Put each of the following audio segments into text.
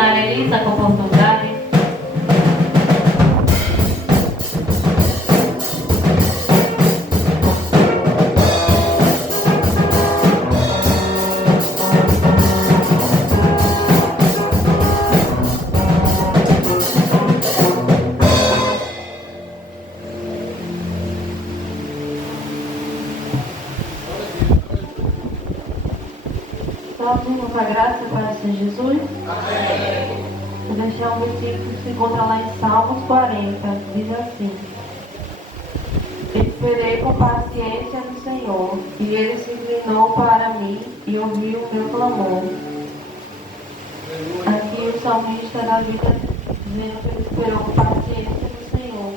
missionária Elisa com oportunidade. Traduzimos a graça para ser Jesus. Amém. Vou deixar um versículo que se encontra lá em Salmos 40. Diz assim: Esperei com paciência no Senhor, e Ele se inclinou para mim e ouviu o meu clamor. Aqui o salmista Davi está dizendo que ele esperou com paciência no Senhor.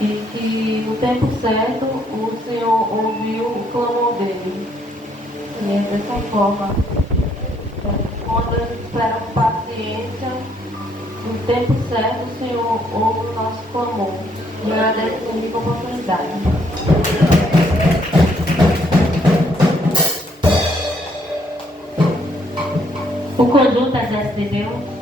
E que no tempo certo o Senhor ouviu o clamor dele. E é dessa forma, quando a gente espera com paciência, no tempo certo o Senhor ouve o nosso clamor. E agradeço por a oportunidade. O conjunto Exército de Deus.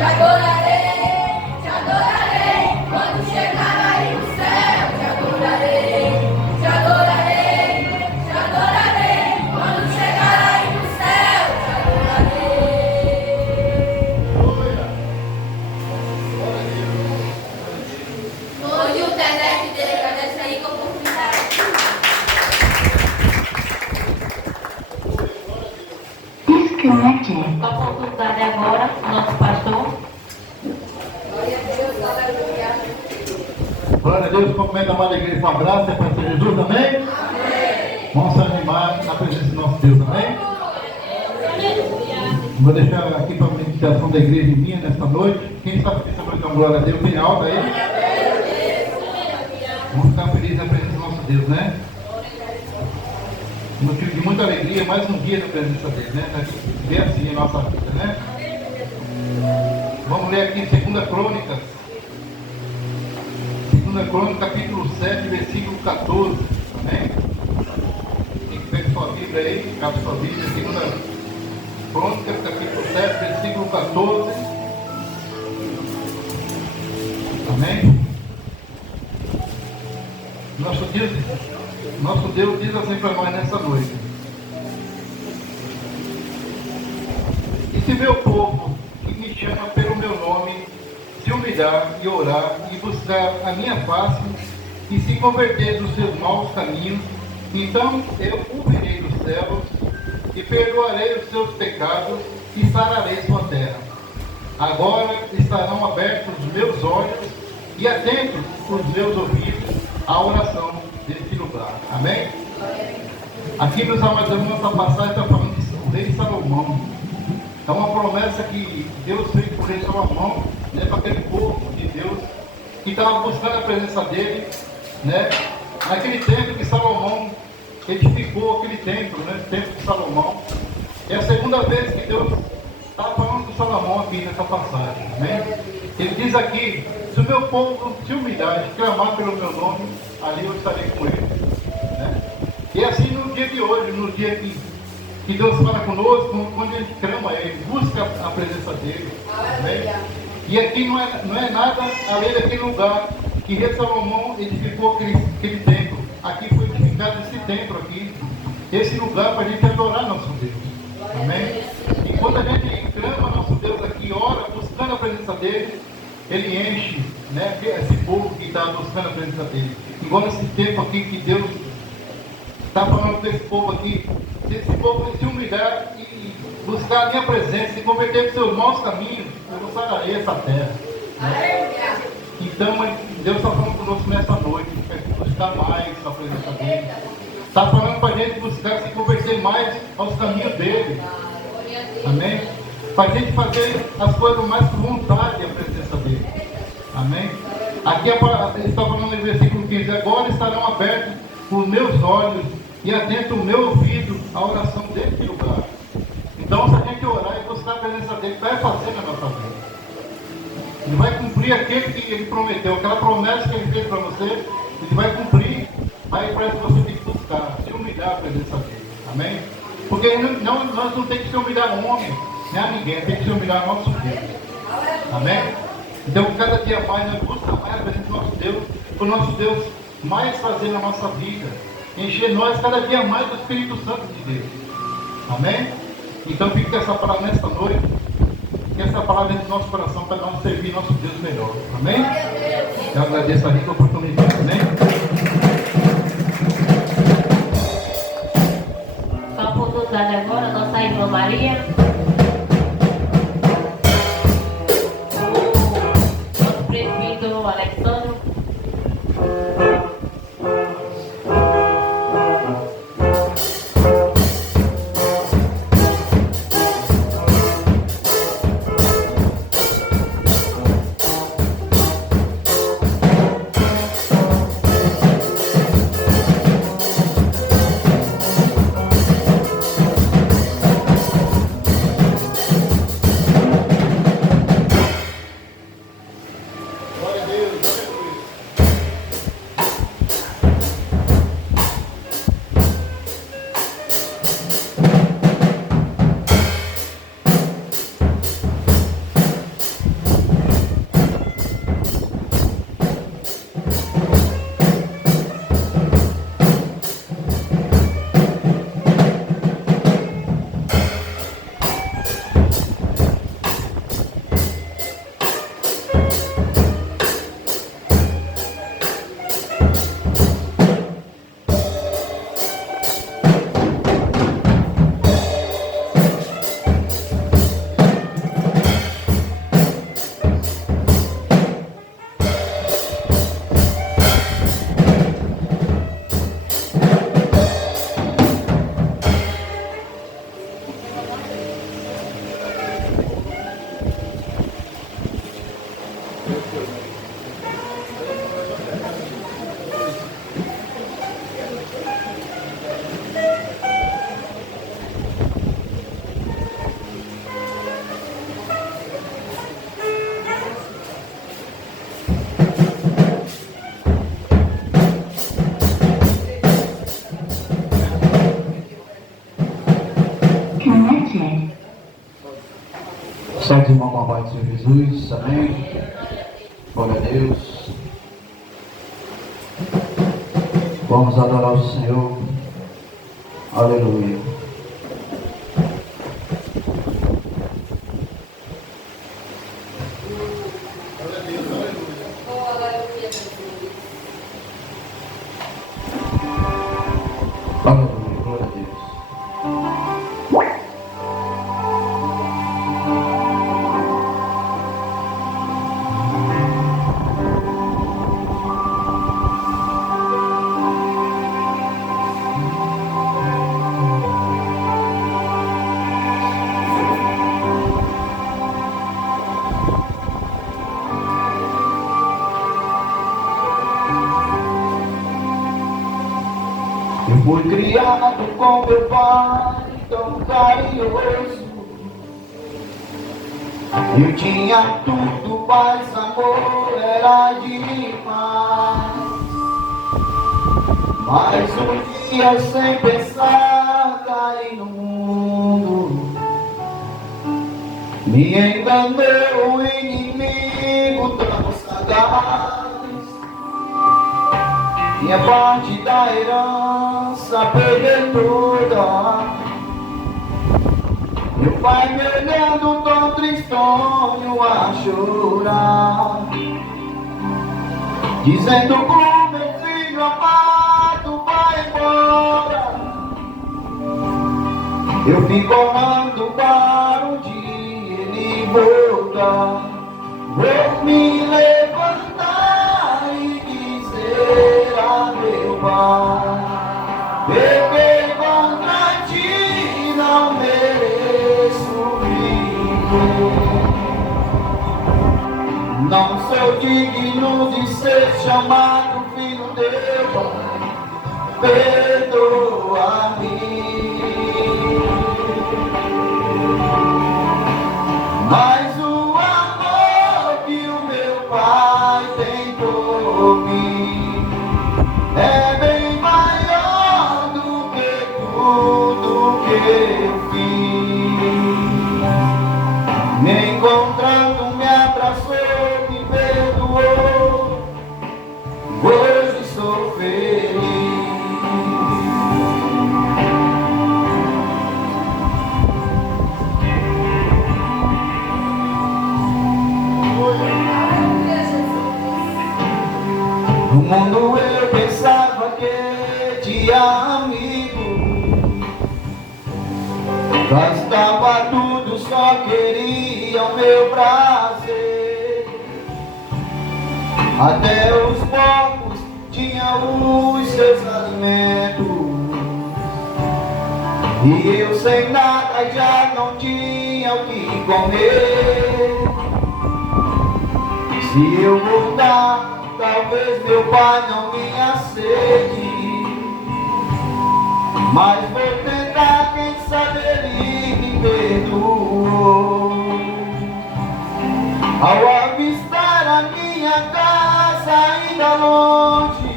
Te adorarei, quando chegar aí no céu. Te adorarei, quando chegar aí no céu. Te adorarei. Hoje o internet dele agradece aí com a oportunidade. Com a oportunidade agora, nosso pastor. Glória a Deus, cumprimento a amada igreja com a graça e a paz de Jesus, amém? Amém. Vamos se animar na presença do nosso Deus, amém? Vou deixar aqui para a meditação da igreja minha nesta noite. Quem sabe que essa noite é uma glória a Deus bem alta aí? Vamos ficar felizes na presença do nosso Deus, né? Motivo de muita alegria, mais um dia na presença dele, né? Ver assim a nossa vida, né? Vamos ler aqui 2 Crônicas. 2 Crônicas, capítulo 7, versículo 14. Amém? Quem pega sua Bíblia aí, cabe sua Bíblia. 2 Crônicas, capítulo 7, versículo 14. Amém? Nosso Deus diz assim para nós nessa noite: e se meu povo, que me chama pelo meu nome, se humilhar e orar e buscar a minha face e se converter dos seus maus caminhos, então eu ouvirei dos céus e perdoarei os seus pecados e sararei sua terra. Agora estarão abertos os meus olhos e atentos os meus ouvidos à oração deste lugar. Amém? Aqui, meus amados irmãos, essa passagem está falando do rei Salomão. É uma promessa que Deus fez para o rei Salomão, né, para aquele povo de Deus que estava buscando a presença dele, né? Naquele tempo que Salomão edificou aquele templo, né? O templo de Salomão. É a segunda vez que Deus está falando com Salomão aqui nessa passagem, né? Ele diz aqui: se o meu povo se humilhar e clamar pelo meu nome, ali eu estarei com ele, né? E assim no dia de hoje, no dia que Deus fala conosco, quando a gente clama a Ele, busca a presença dEle, né? E aqui não é nada além daquele lugar que rei Salomão edificou aquele templo. Aqui foi edificado esse templo aqui, esse lugar para a gente adorar nosso Deus, amém? E quando a gente clama nosso Deus aqui, ora, buscando a presença dEle, Ele enche, né, esse povo que está buscando a presença dEle. Igual nesse tempo aqui que Deus está falando com esse povo aqui: se esse povo se humilhar e buscar a minha presença, se converter para os seus maus caminhos, eu sararei essa terra. Então, Deus está falando conosco nessa noite, para buscar mais a presença dEle. Está falando para a gente buscar se converter mais aos caminhos dEle. Amém? Para a gente fazer as coisas mais com vontade, a presença dEle. Amém? Aqui ele está falando no versículo 15: agora estarão abertos os meus olhos e atento o meu ouvido à oração deste lugar. Então, se a gente orar e buscar a presença dEle, vai fazer na nossa vida. Ele vai cumprir aquilo que Ele prometeu, aquela promessa que Ele fez para você, Ele vai cumprir. Mas parece que você tem que buscar, se humilhar a presença dEle. Amém? Porque nós não temos que se humilhar a um homem, nem a ninguém, tem que se humilhar ao nosso Deus. Amém? Então, cada dia mais nós buscamos mais a presença do nosso Deus, para o nosso Deus mais fazer na nossa vida, encher nós cada dia mais do Espírito Santo de Deus. Amém? Então, fique com essa palavra nesta noite, que essa palavra dentro do nosso coração para nós servir nosso Deus melhor. Amém? Eu agradeço a rica oportunidade. Amém? Com a oportunidade agora, nossa irmã Maria. Nosso presbítero Alexandre. Glória a Deus. Senhor Jesus. Amém. Glória a Deus. Vamos adorar o Senhor. Aleluia. Aleluia, glória a Deus. Eu fui criado com meu pai tão carinhoso. Eu tinha tudo, paz, amor, era demais. Mas um dia, sem pensar, caí no mundo. Me enganou o inimigo tão sagaz. Minha parte da herança perdi toda. Meu pai me olhando tão tristonho a chorar, dizendo que o meu filho amado vai embora. Eu fico orando para um dia ele voltar. Vou me levantar e dizer a meu pai: peguei contra ti, não mereço viver. Não sou digno de ser chamado filho de Deus, perdoa-me. Mas o amor que o meu pai tem por mim é bem maior do que tudo que eu fiz. Me encontrando, me abraçou, me perdoou. Hoje sou feliz. No mundo eu pensava que tinha amigo, gastava tudo, só queria o meu prazer. Até os porcos tinham os seus alimentos, e eu sem nada já não tinha o que comer. Se eu voltar, talvez meu pai não me aceite, mas vou tentar, quem sabe ele me perdoou. Ao avistar a minha casa ainda longe,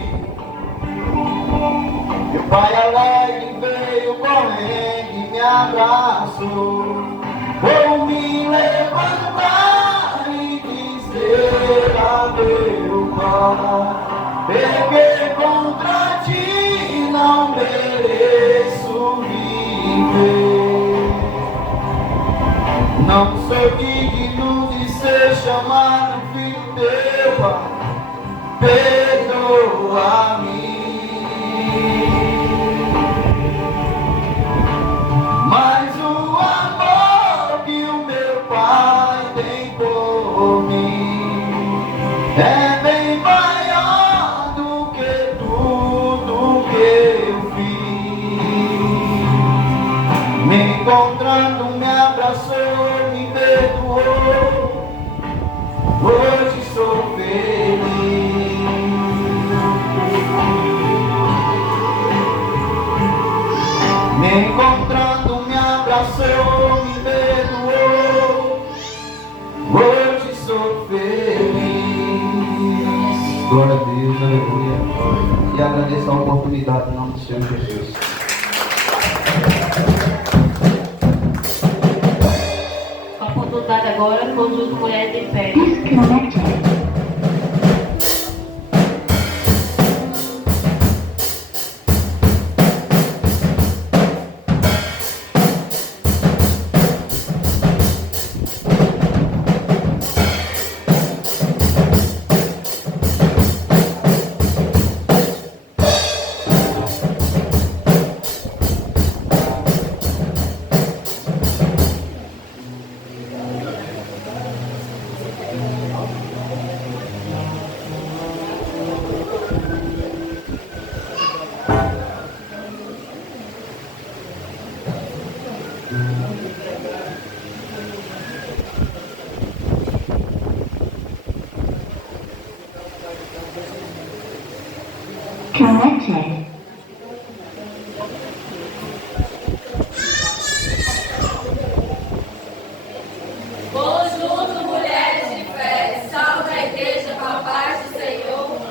meu pai alegre veio correndo e me abraçou. Vou me levantar e dizer a meu pai: peguei contra ti, não mereço viver. Não sou digno de ser chamado filho teu, pai, perdoa-me. Mas o amor que o meu pai tem por mim é bem maior do que tudo que eu fiz. Me encontrando, me abraçou, me perdoou. Hoje sou feliz. Me encontrando, me abraçou, me perdoou. Hoje sou feliz. Glória a Deus, aleluia. E agradeço a oportunidade em nome do Senhor Jesus. A oportunidade agora Conjunto Mulheres em Pé. Connected. Conjunto Mulheres de Fé, salve a igreja com a paz do Senhor.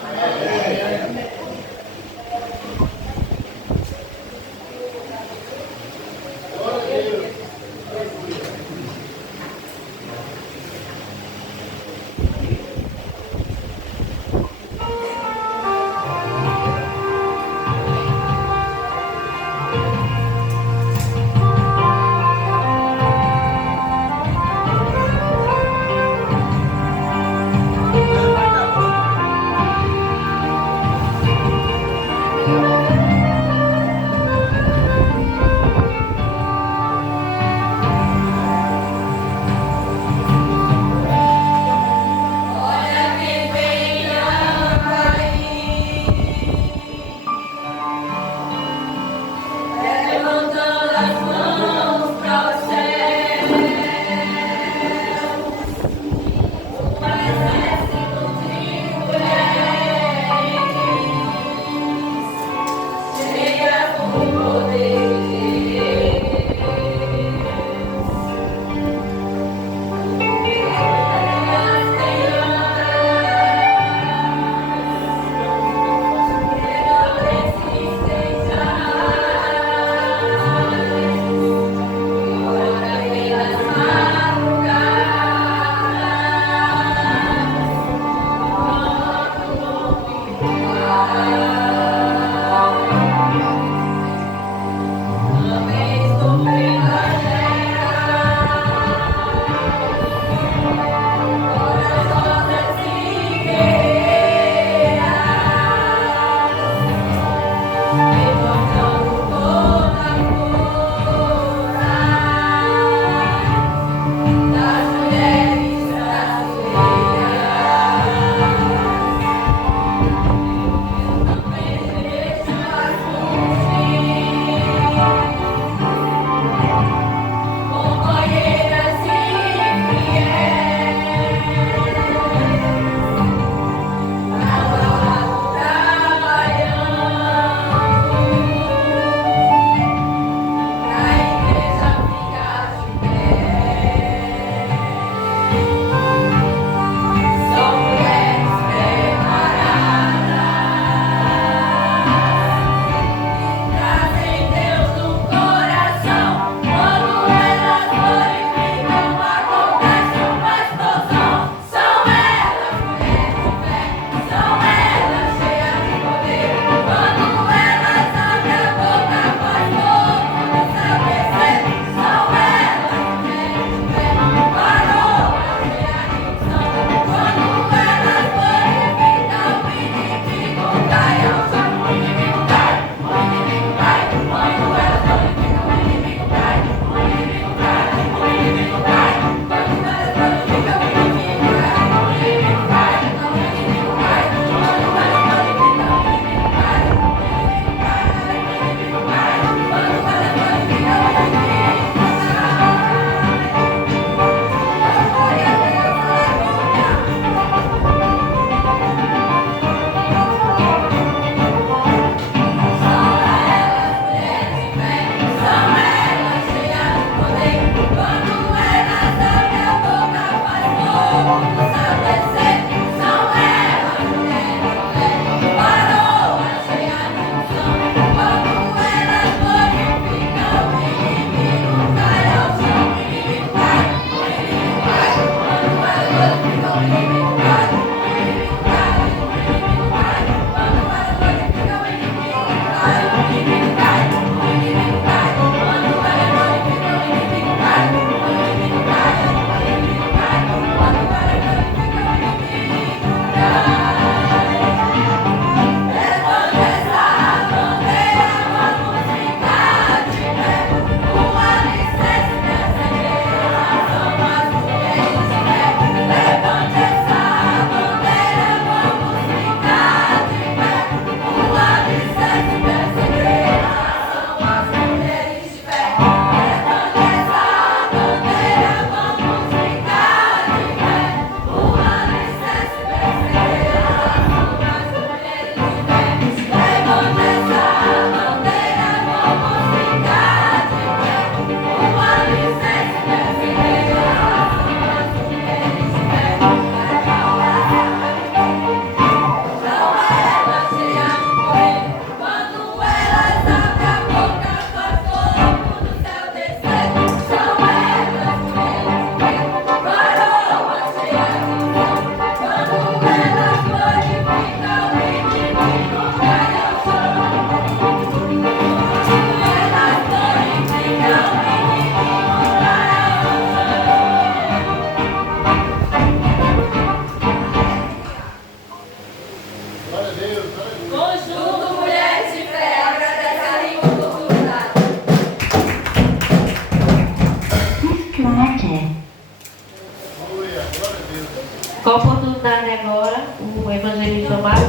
Com a oportunidade agora, o evangelista Márcio.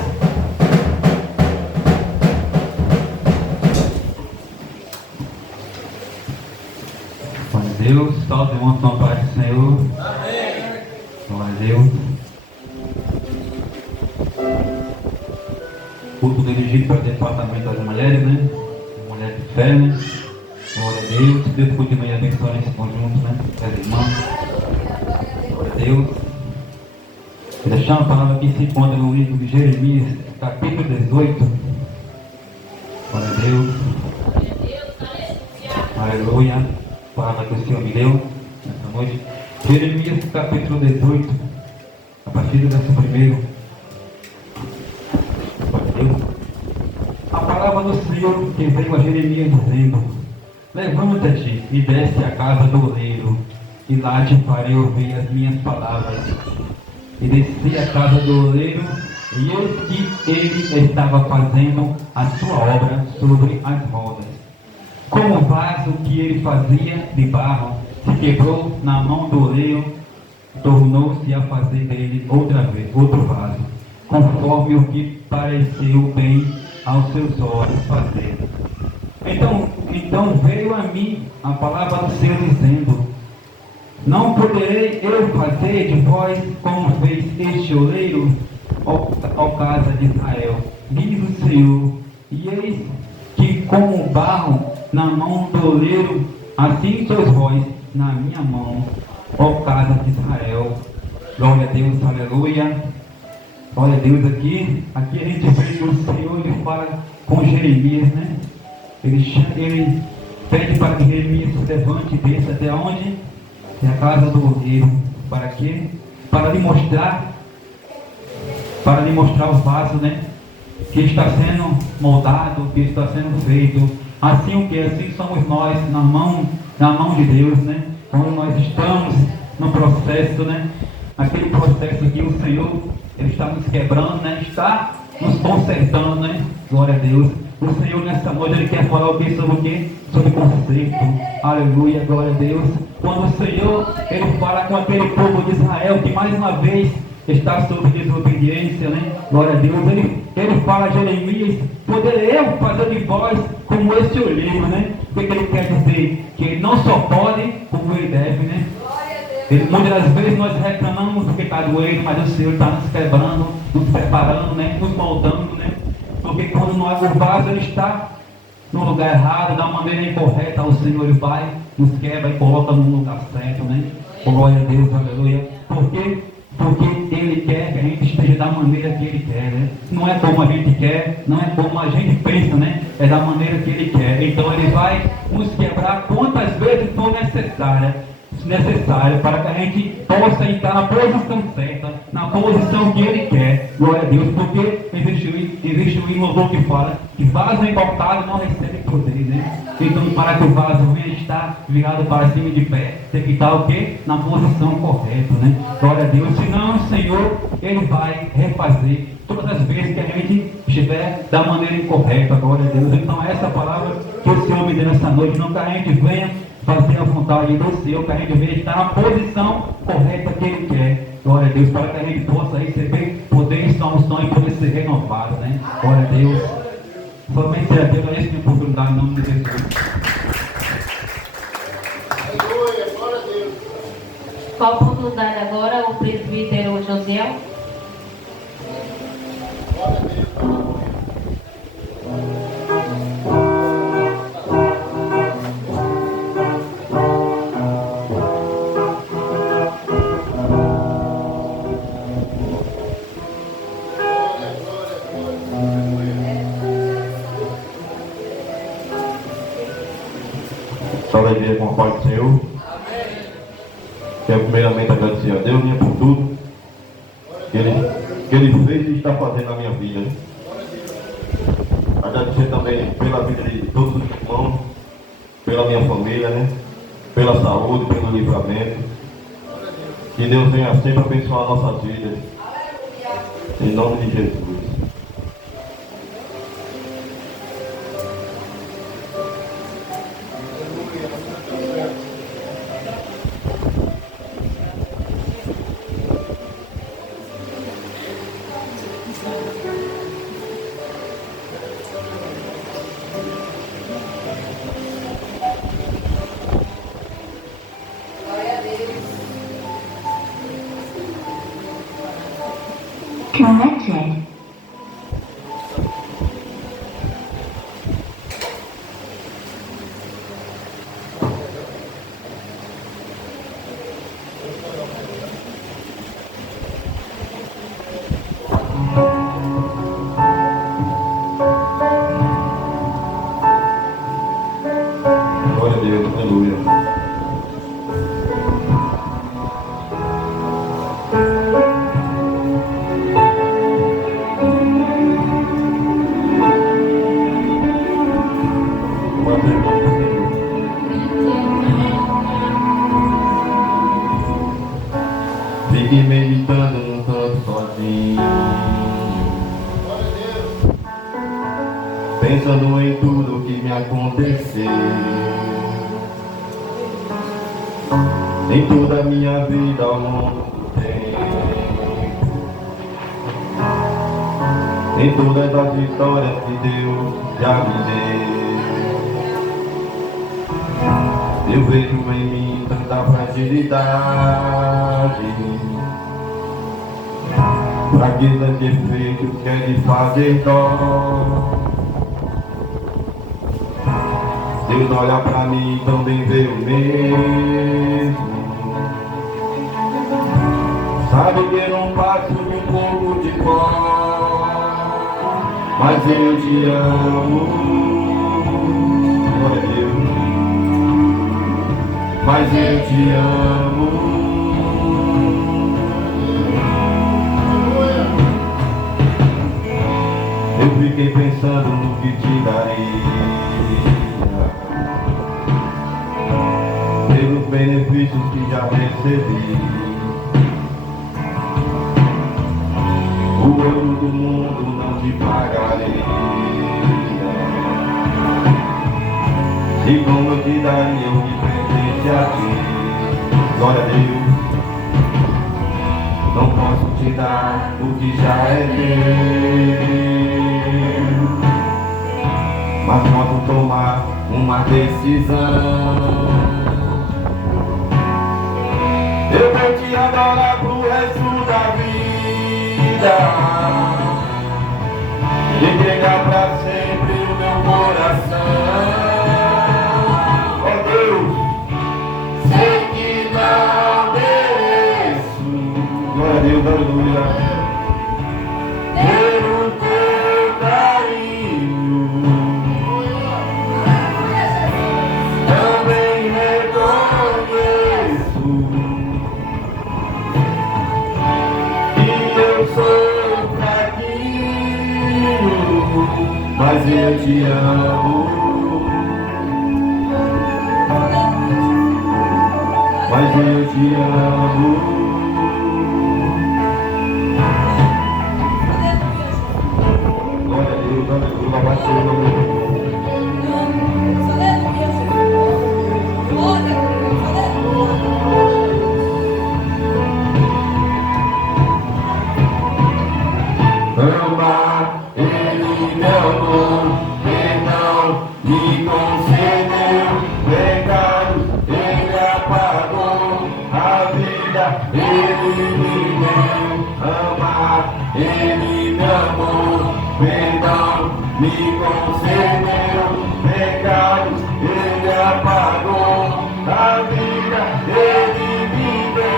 Glória a Deus, todos irmãos com a paz do Senhor. Amém. Glória a Deus. Culto dirigido para o departamento das mulheres, né? Mulheres de fé, né? Glória a Deus. Deus continue abençoando esse conjunto, né? As irmãs. Glória a Deus. Vou deixar uma palavra que se encontra no livro de Jeremias, capítulo 18. Glória a Deus. Aleluia. Palavra que o Senhor me deu nessa noite. Jeremias capítulo 18, a partir do verso 1. A palavra do Senhor que veio a Jeremias dizendo: levanta-te e desce à casa do oleiro, e lá te farei ouvir as minhas palavras. E desci à casa do oleiro, e eis que ele estava fazendo a sua obra sobre as rodas. Como o vaso que ele fazia de barro se quebrou na mão do oleiro, tornou-se a fazer dele outra vez, outro vaso, conforme o que pareceu bem aos seus olhos fazer. Então veio a mim a palavra do Senhor dizendo: não poderei eu fazer de vós como fez este oleiro, ó casa de Israel, diz o Senhor, e eis que como barro na mão do oleiro, assim sois vós na minha mão, ó casa de Israel. Glória a Deus, aleluia. Glória a Deus. Aqui a gente vê que o Senhor ele fala com Jeremias, né? Ele pede para que Jeremias se levante e desça até onde? É a casa do oleiro. Para quê? Para lhe mostrar o vaso, né? Que está sendo moldado, que está sendo feito. Assim o que? Assim somos nós na mão de Deus, né? Quando nós estamos no processo, né? Aquele processo que o Senhor ele está nos quebrando, né? Está nos consertando, né? Glória a Deus. O Senhor nessa noite ele quer falar o que sobre o quê? Sobre conserto. Aleluia, glória a Deus. Quando o Senhor ele fala com aquele povo de Israel que mais uma vez está sob desobediência, né? Glória a Deus. Ele fala a Jeremias: poderei eu fazer de vós como esse oleiro, né? O que ele quer dizer? Que ele não só pode, como ele deve, né? Muitas das vezes nós reclamamos porque está doendo, mas o Senhor está nos quebrando, nos preparando, né? Nos moldando, né? Porque quando o vaso ele está no lugar errado, da maneira incorreta, o Senhor ele vai, nos quebra e coloca no lugar certo, né? Glória a Deus, aleluia. Porque Ele quer que a gente esteja da maneira que Ele quer, né? Não é como a gente quer, não é como a gente pensa, né? É da maneira que Ele quer. Então Ele vai nos quebrar quantas vezes for necessário para que a gente possa entrar na posição certa, na posição que Ele quer. Glória a Deus, porque existe um louvor que fala que vaso importado não recebe poder, né? Então, para que o vaso venha estar virado para cima de pé, tem que estar o quê? Na posição correta, né? Glória a Deus. Senão o Senhor, Ele vai refazer todas as vezes que a gente estiver da maneira incorreta. Glória a Deus. Então, essa palavra que o Senhor me deu nessa noite, não que a gente venha fazer a vontade do Senhor, que a gente venha estar na posição correta que Ele quer. Glória a Deus, para que a gente possa receber poder e solução e poder ser renovado, né? Glória a Deus. Somente a Deus, a gente tem oportunidade em nome de Jesus. Aleluia, glória a Deus. Com a oportunidade agora, o presbítero Josiel. Glória a Deus, aleluia. Salve a igreja com a paz do Senhor. Amém. Quero primeiramente agradecer a Deus, né, por tudo que Ele fez e está fazendo na minha vida. Agradecer também pela vida de todos os irmãos, pela minha família, né? Pela saúde, pelo livramento. Que Deus venha sempre abençoar nossas vidas. Em nome de Jesus. Connected. Glória a Deus, aleluia. Fiquei meditando num canto sozinho, pensando em tudo que me aconteceu, em toda a minha vida ao longo do tempo, em todas as histórias que Deus já me deu. Eu vejo em mim tanta fragilidade, fraqueza de efeito que é de fazer dó. Deus olha pra mim e também vê o mesmo. Sabe que eu não passo de um pouco de pó, mas eu te amo. Glória a Deus. Mas eu te amo. Eu fiquei pensando no que te daria, pelos benefícios que já recebi. O ouro do mundo não te pagaria, e como eu te daria o que pertence a ti. Glória a Deus. Não posso te dar o que já é teu, mas posso tomar uma decisão. Eu vou te adorar pro resto da vida, entregar pra sempre o meu coração. Oh Deus, sei que não mereço, glória a Deus, aleluia, ter o teu carinho. Também reconheço que eu sou fraquinho, mas eu te amo. Mas eu te amo. Glória a Deus, aleluia, louvado seja o nome do Senhor. Amar, Ele me amou, perdão me concedeu, pecados Ele apagou, a vida Ele me deu. Amar, Ele me amou, perdão me concedeu, pecados Ele apagou, a vida Ele me deu.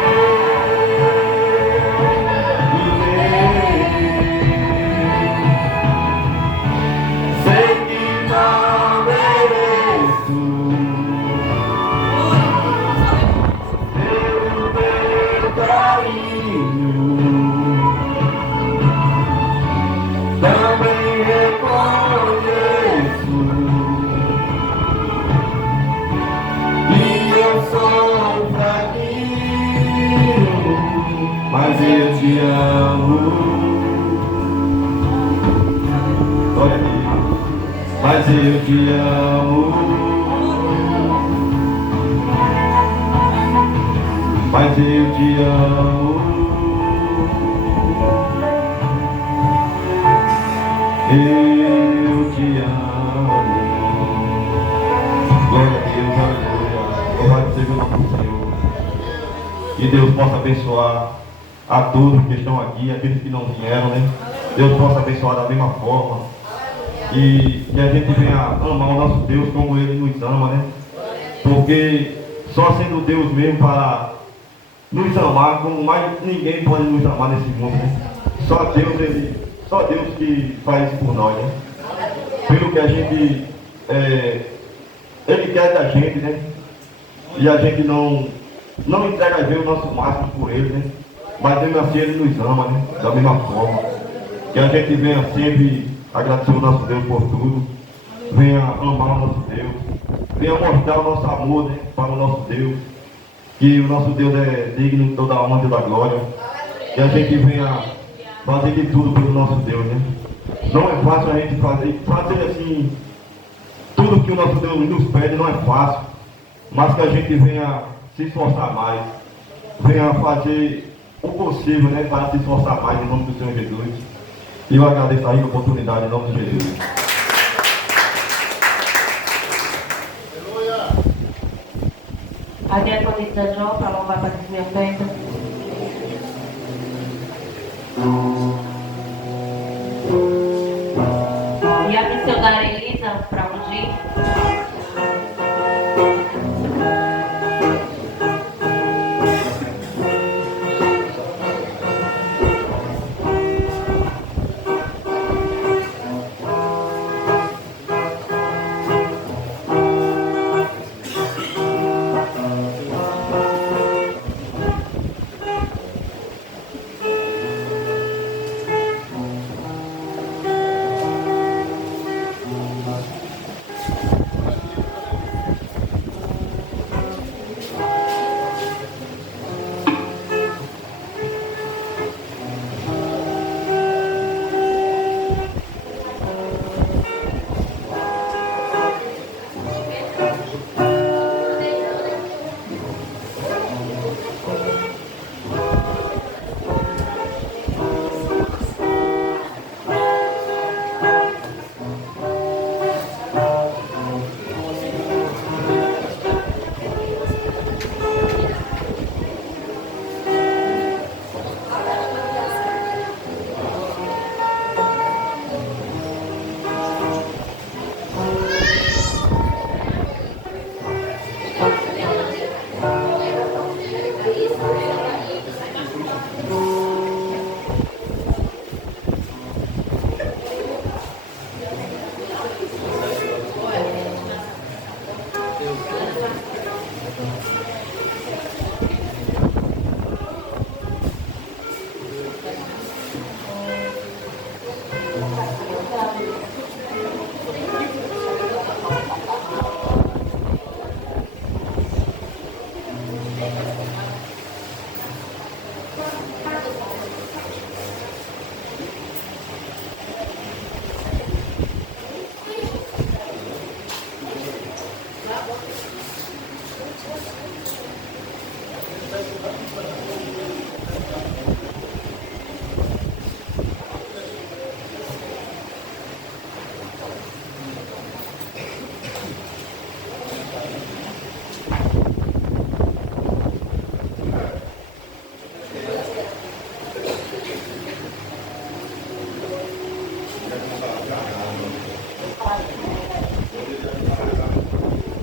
Sei que não mereço ter o teu carinho, também reconheço que eu sou fraquinho, mas eu te amo. Glória a Deus. Mas eu te amo. Mas eu te amo. Eu te amo. Glória a Deus, aleluia. Louvado seja o nome do Senhor. Que Deus possa abençoar a todos que estão aqui, aqueles que não vieram, né? Deus possa abençoar da mesma forma. E que a gente venha amar o nosso Deus como Ele nos ama, né? Porque só sendo Deus mesmo para nos amar, como mais ninguém pode nos amar nesse mundo, né? Só Deus que faz isso por nós, né? Pelo que a gente, Ele quer da gente, né? E a gente não entrega às vezes o nosso máximo por Ele, né? Mas mesmo assim Ele nos ama, né? Da mesma forma. Que a gente venha sempre agradecer o nosso Deus por tudo. Venha amar o nosso Deus. Venha mostrar o nosso amor, né, para o nosso Deus. Que o nosso Deus é digno de toda a honra e toda a glória. Que a gente venha fazer de tudo pelo nosso Deus, né? Não é fácil a gente fazer assim, tudo que o nosso Deus nos pede não é fácil. Mas que a gente venha se esforçar mais. Venha fazer o possível, né, para se esforçar mais em nome do Senhor Jesus. E eu agradeço aí a oportunidade em nome de Jesus. A diaconisa Jó, para louvar para minha festa. E a missionária Elisa, para ungir.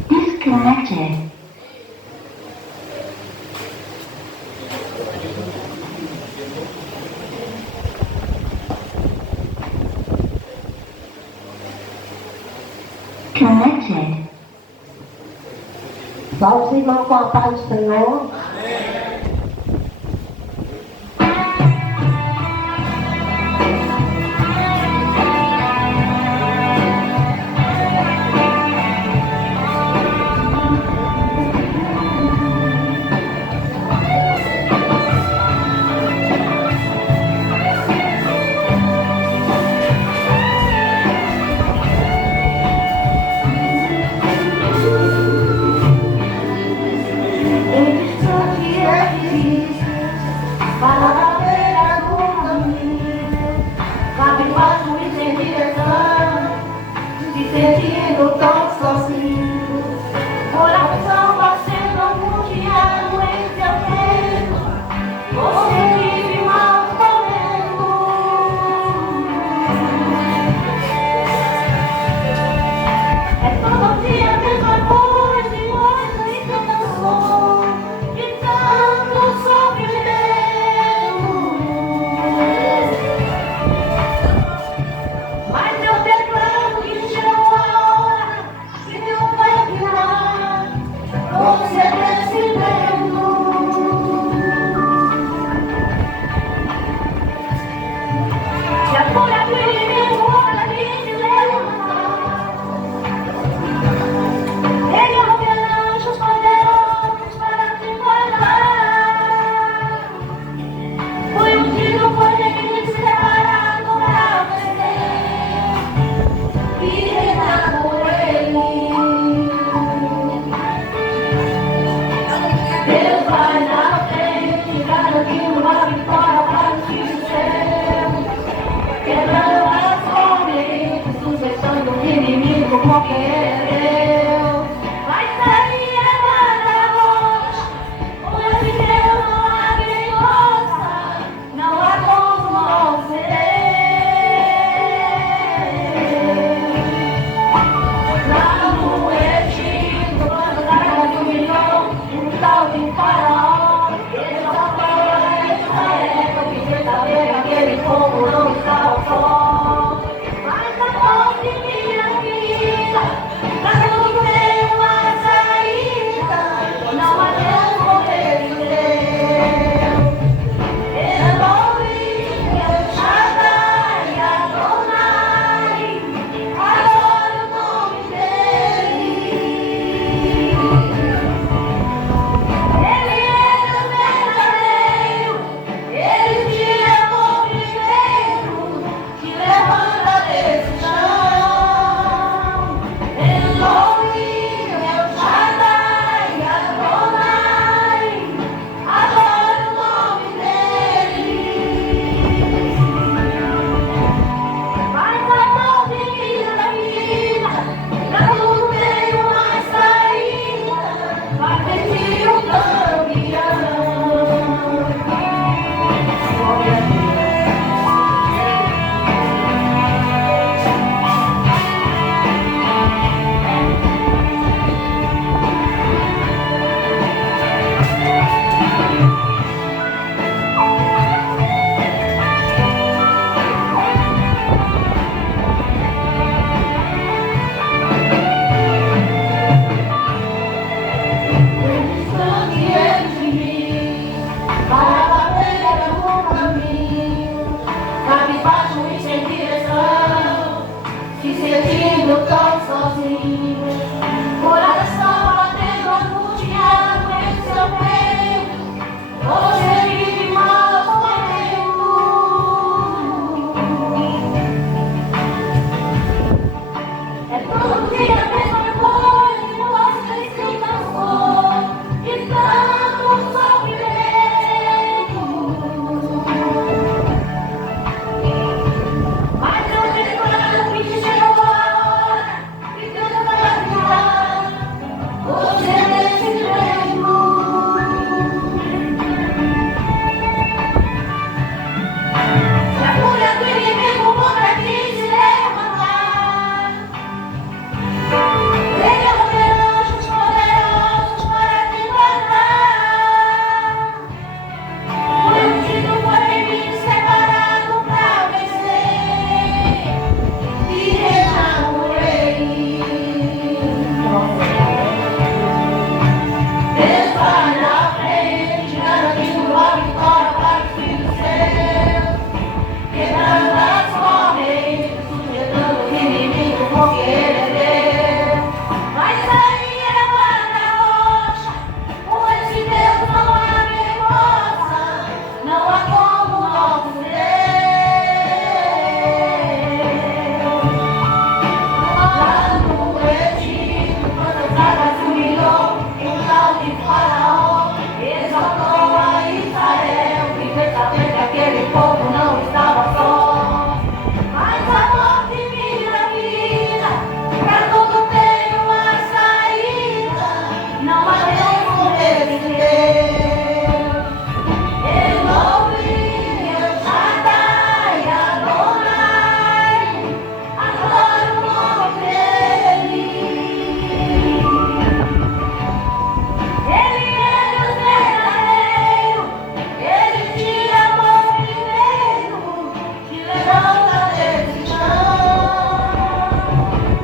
Disconnected. Connected. Vamos, irmão, com a paz do Senhor. It's povo não estava só. Mas a voz de minha vida, pra tudo tem uma saída. Não adianta correr de Deus. Elohim, El Shaddai, Adonai, adoro o nome dele. Ele é Deus verdadeiro, Ele te amou primeiro, te levanta desse chão. Elohim, El Shaddai, Adonai, adoro o nome dele. Mas a mão de vida, pra tudo tem uma saída, vai vestir o campeão. Glória a Deus. Distante ele de mim, para bater no caminho, cabisbaixo e sem direção, se sentindo tão sozinho. Coração batendo angústia em seu peito, você vive mal sofrendo. É todo dia a mesma coisa e você se cansou de tanto sofrimento. Mas eu declaro que chegou a hora de transformar você nesse reino. Se a fúria do inimigo contra ti se levantar, venha mover anjos poderosos para te guardar. Foi ungido, foi vindo separado para vencer e reinar o rei. Deus vai na frente, garantindo a vitória para os filhos seus, quebrando as correntes, sujetando o inimigo, porque ele é Deus. Mas aí é guarda-rocha, com esse Deus não há quem possa, não há como nosso Deus. Lá no Egito, quando a praga se humilhou, um tal de Faraó exaltou a Israel, e fez saber que aquele povo não estava só. Mas a morte vira vida, pra tudo tem uma saída, não há Deus como esse Deus. Elohim, El Shaddai, Adonai, adoro o nome dele. Ele é Deus verdadeiro, Ele te amou primeiro, te levanta desse chão.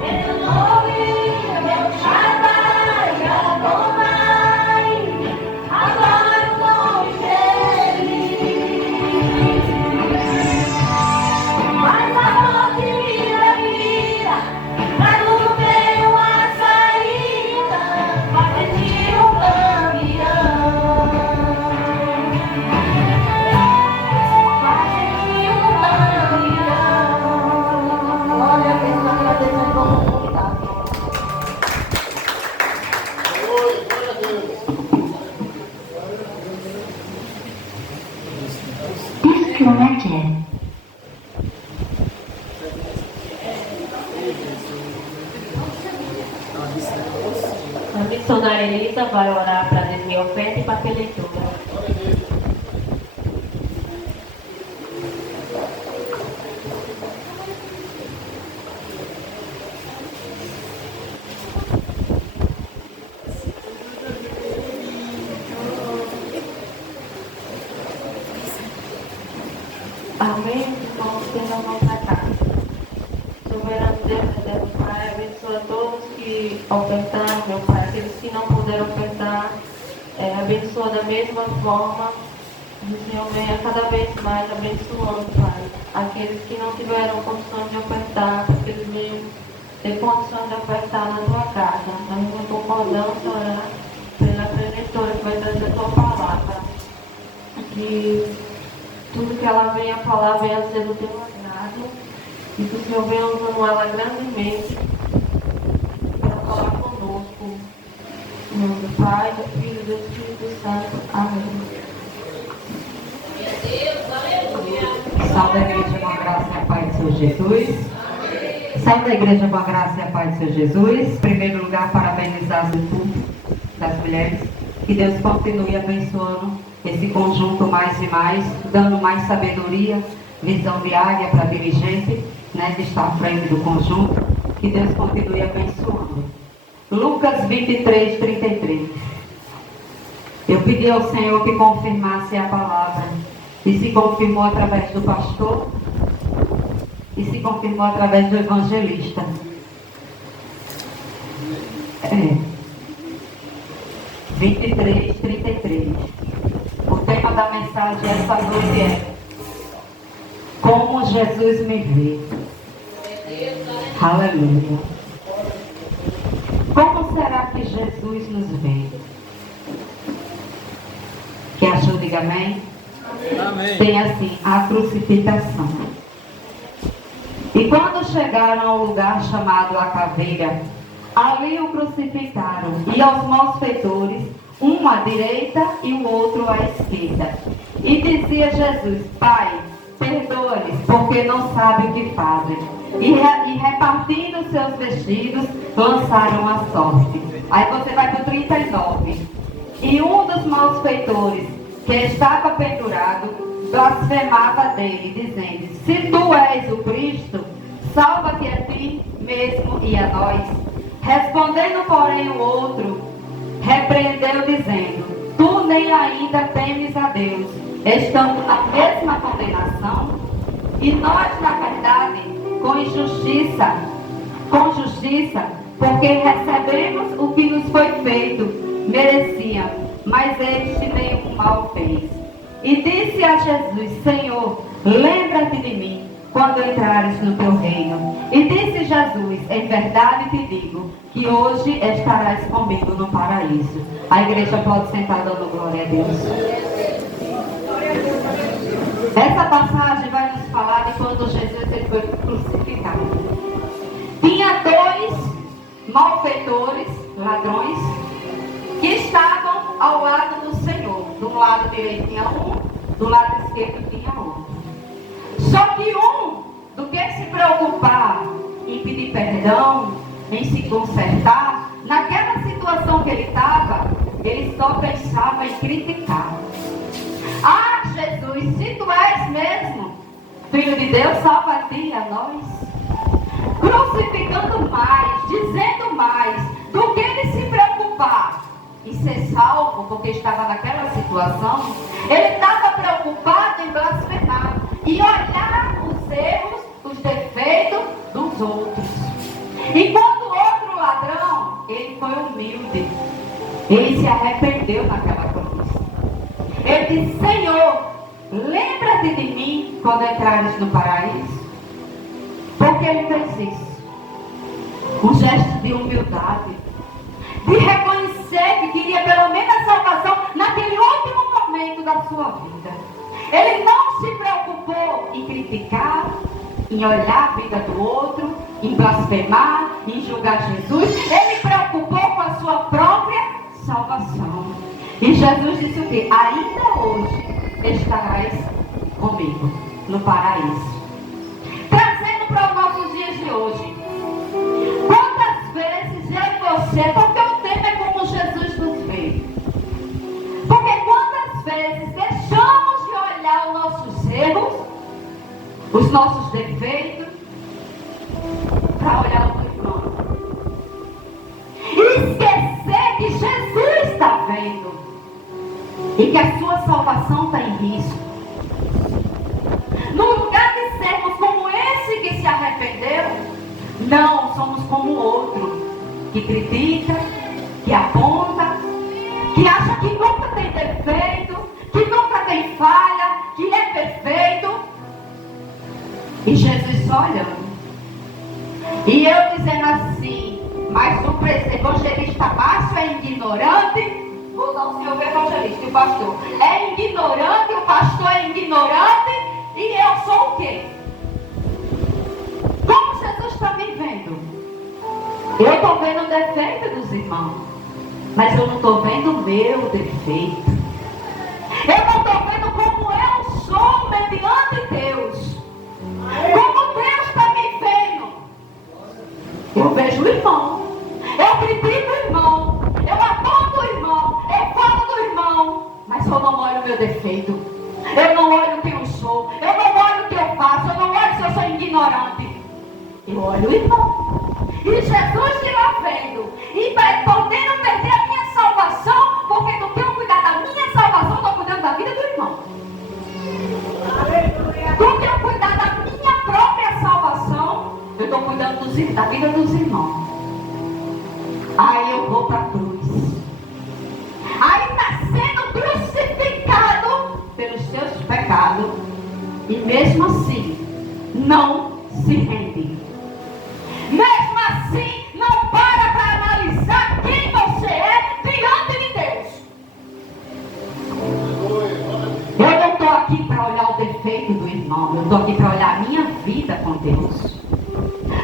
Elohim, El Shaddai, Adonai, adoro o nome dele. Mas a morte vira vida, pra tudo tem uma saída, vai vestir o campeão. Vai vestir o campeão. Glória a Deus, agradeço a todos os convidados. Disconnected. A missionária Elisa vai orar para a oferta e para a leitura. Amém? Vamos ter a nossa casa. Soberano Deus, eterno Pai, abençoa todos que ofertaram, meu Pai, aqueles que não puderam ofertar, abençoa da mesma forma, e o Senhor venha cada vez mais abençoando, Pai, aqueles que não tiveram condições de ofertar, porque eles venham ter condições de ofertar na tua casa. Nós não concordamos, orar pela preletora que vai trazer a tua palavra, que tudo que ela venha falar venha ser do teu agrado, e que o Senhor venha usando ela grandemente para falar conosco. Em nome do Pai, do Filho e do Espírito Santo. Amém. Salve a igreja com a graça e a paz do Senhor Jesus. Salve a igreja com a graça e a paz do Senhor Jesus. Em primeiro lugar, parabenizar o culto das mulheres. Que Deus continue abençoando esse conjunto mais e mais, dando mais sabedoria, visão de águia para dirigente, né, que está à frente do conjunto. Que Deus continue abençoando. Lucas 23, 33. Eu pedi ao Senhor que confirmasse a palavra. E se confirmou através do pastor. E se confirmou através do evangelista. 23, 33. O tema da mensagem essa noite é: como Jesus me vê. Aleluia. Como será que Jesus nos vê? Quem achou, diga amém. Amém. Tem assim, a crucificação. E quando chegaram ao lugar chamado a Caveira, ali o crucificaram, e aos malfeitores, um à direita e o outro à esquerda. E dizia Jesus: Pai, perdoa-lhes, porque não sabem o que fazem. E repartindo seus vestidos, lançaram a sorte. Aí você vai para o 39. E um dos malfeitores, que estava pendurado, blasfemava dele, dizendo: se tu és o Cristo, salva-te a ti mesmo e a nós. Respondendo, porém, o outro, repreendeu, dizendo: tu nem ainda temes a Deus, estamos na mesma condenação? E nós, na verdade, com justiça, porque recebemos o que nos foi feito, merecíamos, mas este nenhum mal fez. E disse a Jesus: Senhor, lembra-te de mim quando entrares no teu reino. E disse Jesus: em verdade te digo, que hoje estarás comigo no paraíso. A igreja pode sentar dando glória a Deus. Essa passagem vai nos falar de quando Jesus ele foi crucificado. Tinha dois malfeitores, ladrões, que estavam ao lado do Senhor. Do lado direito tinha um, do lado esquerdo tinha outro. Só que um, do que se preocupar em pedir perdão, em se consertar, naquela situação que ele estava, ele só pensava em criticar. Ah, Jesus, se tu és mesmo Filho de Deus, salva a ti e a nós. Crucificando mais, dizendo mais, do que ele se preocupar em ser salvo, porque estava naquela situação, ele estava preocupado em blasfemar e olhar os erros, os defeitos dos outros. Enquanto o outro ladrão, ele foi humilde, ele se arrependeu naquela cruz. Ele disse: Senhor, lembra-te de mim quando entrares no paraíso. Porque ele fez isso. Um gesto de humildade, de reconhecer que queria pelo menos a salvação naquele último momento da sua vida. Ele não se preocupou em criticar, em olhar a vida do outro, em blasfemar, em julgar Jesus. Ele preocupou com a sua própria salvação. E Jesus disse o quê? Ainda hoje estarás comigo no paraíso. Trazendo para os nossos dias de hoje. Quantas vezes eu e você, porque o tema é como Jesus nos vê. Porque quantas vezes deixamos de olhar os nossos erros, os nossos defeitos, para olhar o que pronto. E esquecer que Jesus está vendo. E que a sua salvação está em risco. No Não, somos como o outro, que critica, que aponta, que acha que nunca tem defeito, que nunca tem falha, que é perfeito. E Jesus só olhando. E eu dizendo assim, mas o evangelista Márcio é ignorante. Vou usar o senhor evangelista e o pastor. É ignorante, o pastor é ignorante. E eu sou o quê? Como Jesus está me vendo? Eu estou vendo o defeito dos irmãos, mas eu não estou vendo o meu defeito. Eu não estou vendo como eu sou mediante Deus. Como Deus está me vendo. Eu vejo o irmão, eu critico o irmão, eu aponto o irmão, eu falo do irmão, mas eu não olho o meu defeito. Eu não olho o que eu sou, eu não olho o que eu faço, eu não olho se eu sou ignorante. Eu olho o irmão. E Jesus de lá vendo, e podendo perder a minha salvação, porque do que eu cuidar da minha salvação, eu estou cuidando da vida do irmão. Do que eu cuidar da minha própria salvação, eu estou cuidando da vida dos irmãos. Aí eu vou para a cruz. Aí está sendo crucificado pelos seus pecados. E mesmo assim, não se rende. Mesmo assim, não para analisar quem você é diante de Deus. Eu não estou aqui para olhar o defeito do irmão. Eu estou aqui para olhar a minha vida com Deus.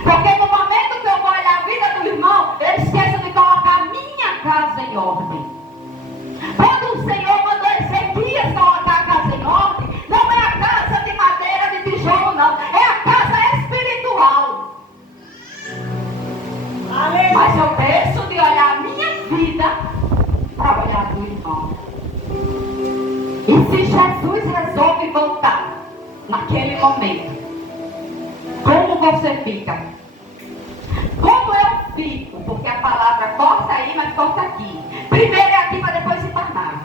Porque no momento que eu vou olhar a vida do irmão, eu esqueço de colocar a minha casa em ordem. Quando o Senhor mandou Ezequias colocar a casa em ordem, não é a casa de madeira, de tijolo, não. É a casa espiritual. Mas eu deixo de olhar a minha vida para olhar do irmão. E se Jesus resolve voltar naquele momento, como você fica? Como eu fico? Porque a palavra corta aí, mas corta aqui. Primeiro é aqui para depois ir para nada.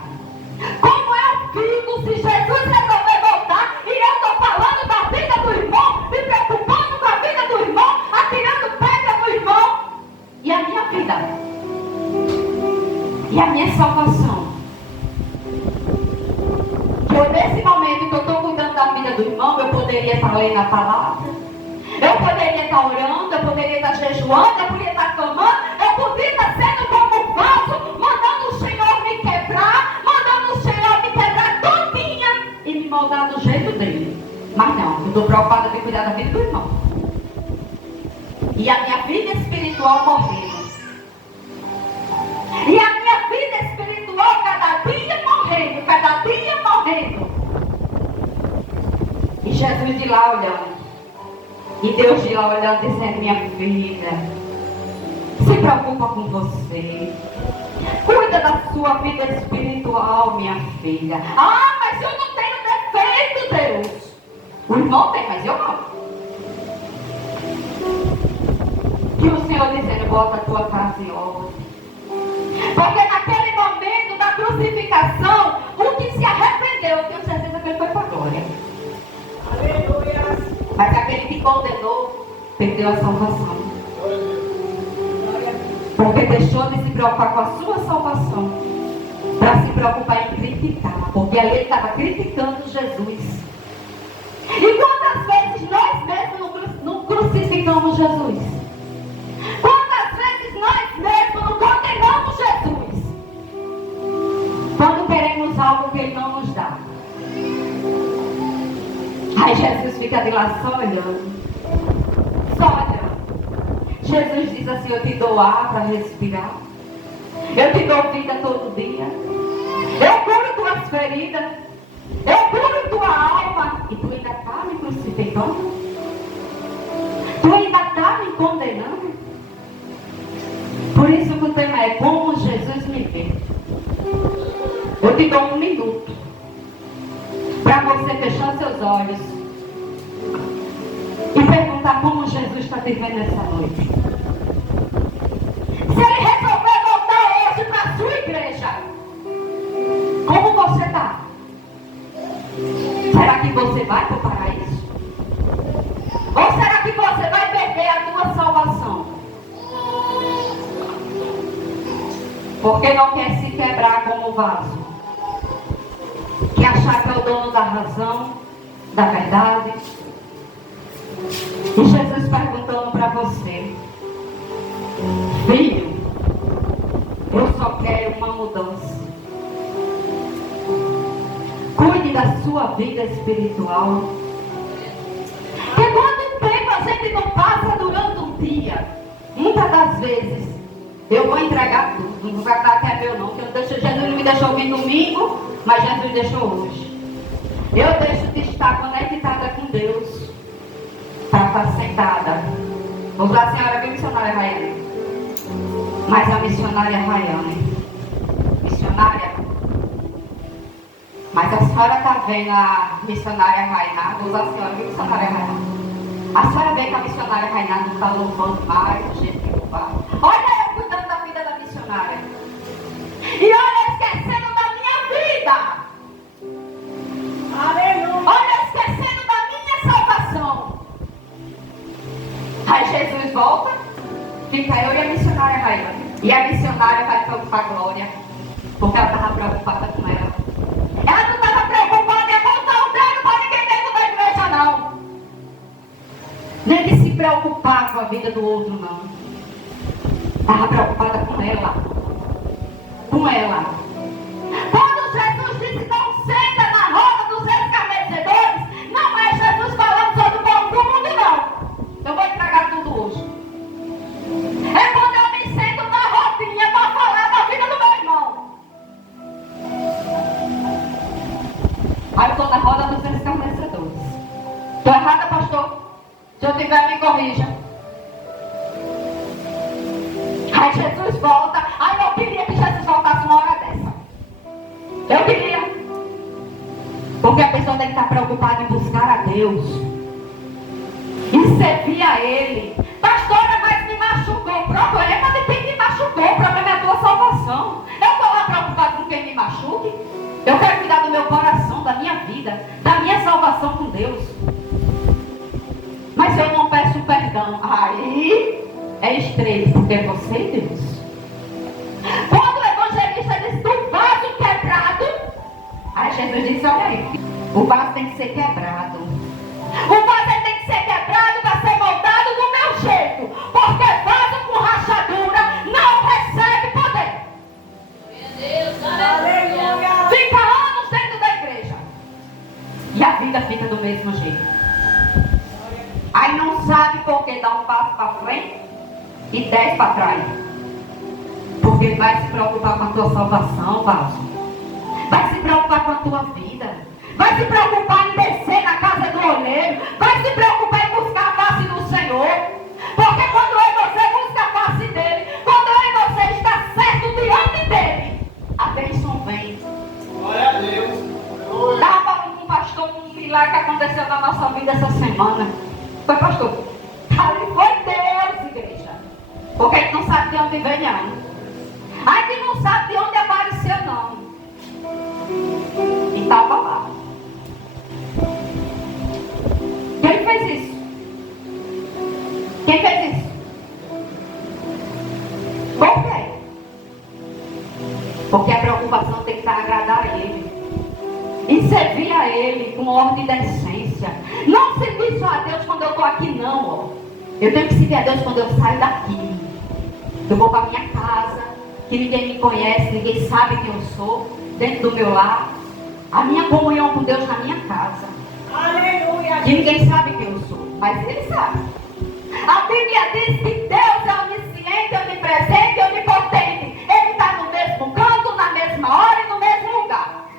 Como eu fico se Jesus resolver voltar e eu estou falando da vida do irmão, me preocupando com a vida do irmão, atirando pedra no irmão? E a minha vida? E a minha salvação? Que eu, nesse momento que eu estou cuidando da vida do irmão, eu poderia estar lendo a palavra, eu poderia estar orando, eu poderia estar jejuando, eu poderia estar clamando, eu poderia estar sendo como vaso, mandando o Senhor me quebrar, mandando o Senhor me quebrar todinha e me moldar do jeito dele. Mas não, eu estou preocupada de cuidar da vida do irmão. E a minha vida espiritual morrendo. E a minha vida espiritual cada dia morrendo, cada dia morrendo. E Jesus de lá olhando. E Deus de lá olhando dizendo, minha filha, se preocupa com você. Cuida da sua vida espiritual, minha filha. Ah, mas eu não tenho defeito, Deus. O irmão tem, mas eu não. E o Senhor dizendo, bota a tua casa em ordem. Porque naquele momento da crucificação, o que se arrependeu, eu tenho certeza que ele foi para a glória. Aleluia. Mas aquele que condenou, perdeu a salvação. Porque deixou de se preocupar com a sua salvação, para se preocupar em criticar. Porque ali ele estava criticando Jesus. E quantas vezes nós mesmos não crucificamos Jesus? Quantas vezes nós mesmos não condenamos Jesus? Quando queremos algo que Ele não nos dá. Aí Jesus fica de lá só olhando. Só olhando. Jesus diz assim, eu te dou ar para respirar. Eu te dou vida todo dia. Eu curo tuas feridas. Eu curo tua alma. E tu ainda está me crucificando? Tu ainda está me condenando? Por isso que o tema é como Jesus me vê. Eu te dou 1 minuto para você fechar seus olhos e perguntar como Jesus está te vendo essa noite. Se Ele resolver voltar hoje para a sua igreja, como você está? Será que você vai para o paraíso? Ou será que você vai perder a tua salvação? Porque não quer se quebrar como vaso. Quer achar que é o dono da razão, da verdade. E Jesus perguntando para você: filho, eu só quero uma mudança. Cuide da sua vida espiritual. Porque quanto tempo a gente não passa durante um dia? Muitas das vezes eu vou entregar tudo. Não vou guardar que é meu não. Que Jesus não me deixou vir domingo, mas Jesus deixou hoje. Eu deixo de estar conectada com Deus para estar sentada. Vou usar a senhora bem missionária Raiane. Mas a missionária Raiane. Missionária. Mas a senhora está vendo a missionária Rainá. Vou usar a senhora bem missionária Rainá. A senhora vê que a missionária Rainá não está louvando mais do jeito que louvava. Olha eu cuidando da vida da missionária. E olha esquecendo da minha vida. Aleluia. Olha esquecendo da minha salvação. Aí Jesus volta, fica eu e a missionária Raiane. E a missionária vai para a glória, porque ela estava preocupada com ela. Ela não estava preocupada em botar o dedo para ninguém dentro da igreja, não. Nem de se preocupar com a vida do outro, não. Estava preocupada com ela. Com ela. Quando Jesus disse não senta na roda dos escarnecedores, não é Jesus falando sobre o povo do mundo, não. Eu vou entregar tudo hoje. É quando eu me sento na rodinha para falar da vida do meu irmão. Aí eu estou na roda dos escarnecedores. Estou errada, pastor? Se eu tiver, me corrija. Aí Jesus volta. Aí eu queria que Jesus voltasse uma hora dessa. Eu queria. Porque a pessoa tem que estar preocupada em buscar a Deus. E servir a Ele. Pastora, mas me machucou. O problema de quem me machucou. O problema é a tua salvação. Eu estou lá preocupado com quem me machuque. Eu quero cuidar do meu coração, da minha vida, da minha salvação com Deus. Mas eu não peço perdão. Aí é estreito, porque é você e Deus. Quando o evangelista diz do vaso quebrado, aí Jesus disse, olha aí, o vaso tem que ser quebrado. O vaso tem que ser quebrado para ser moldado do meu jeito. Porque vaso com rachadura não recebe poder. Meu Deus, aleluia. Fica anos dentro da igreja. E a vida fica do mesmo jeito. Aí não sabe por que dá um passo para frente e 10 para trás. Porque vai se preocupar com a tua salvação, vaso. Vai se preocupar com a tua vida. Vai se preocupar em descer na casa do oleiro. Vai se preocupar em buscar a face do Senhor. Porque quando eu e você busca a face dele, quando eu e você está certo diante dele, a bênção vem. Glória a Deus. Estava falando com o pastor um milagre que aconteceu na nossa vida essa semana. Foi, pastor? Ali foi Deus, igreja. Porque a gente não sabe de onde vem, não. A gente não sabe de onde apareceu, não. E estava lá. Quem fez isso? Quem fez isso? Por quê? Porque a preocupação tem que estar agradar a Ele. E servir a Ele com ordem e decência. Não servir só a Deus quando eu estou aqui, não. Ó. Eu tenho que servir a Deus quando eu saio daqui. Eu vou para minha casa, que ninguém me conhece, ninguém sabe quem eu sou, dentro do meu lar. A minha comunhão com Deus na minha casa. Aleluia. Que ninguém sabe quem eu sou, mas Ele sabe. A Bíblia diz que Deus é onisciente, onipresente, onipotente. Ele está no mesmo canto, na mesma hora e no mesmo lugar.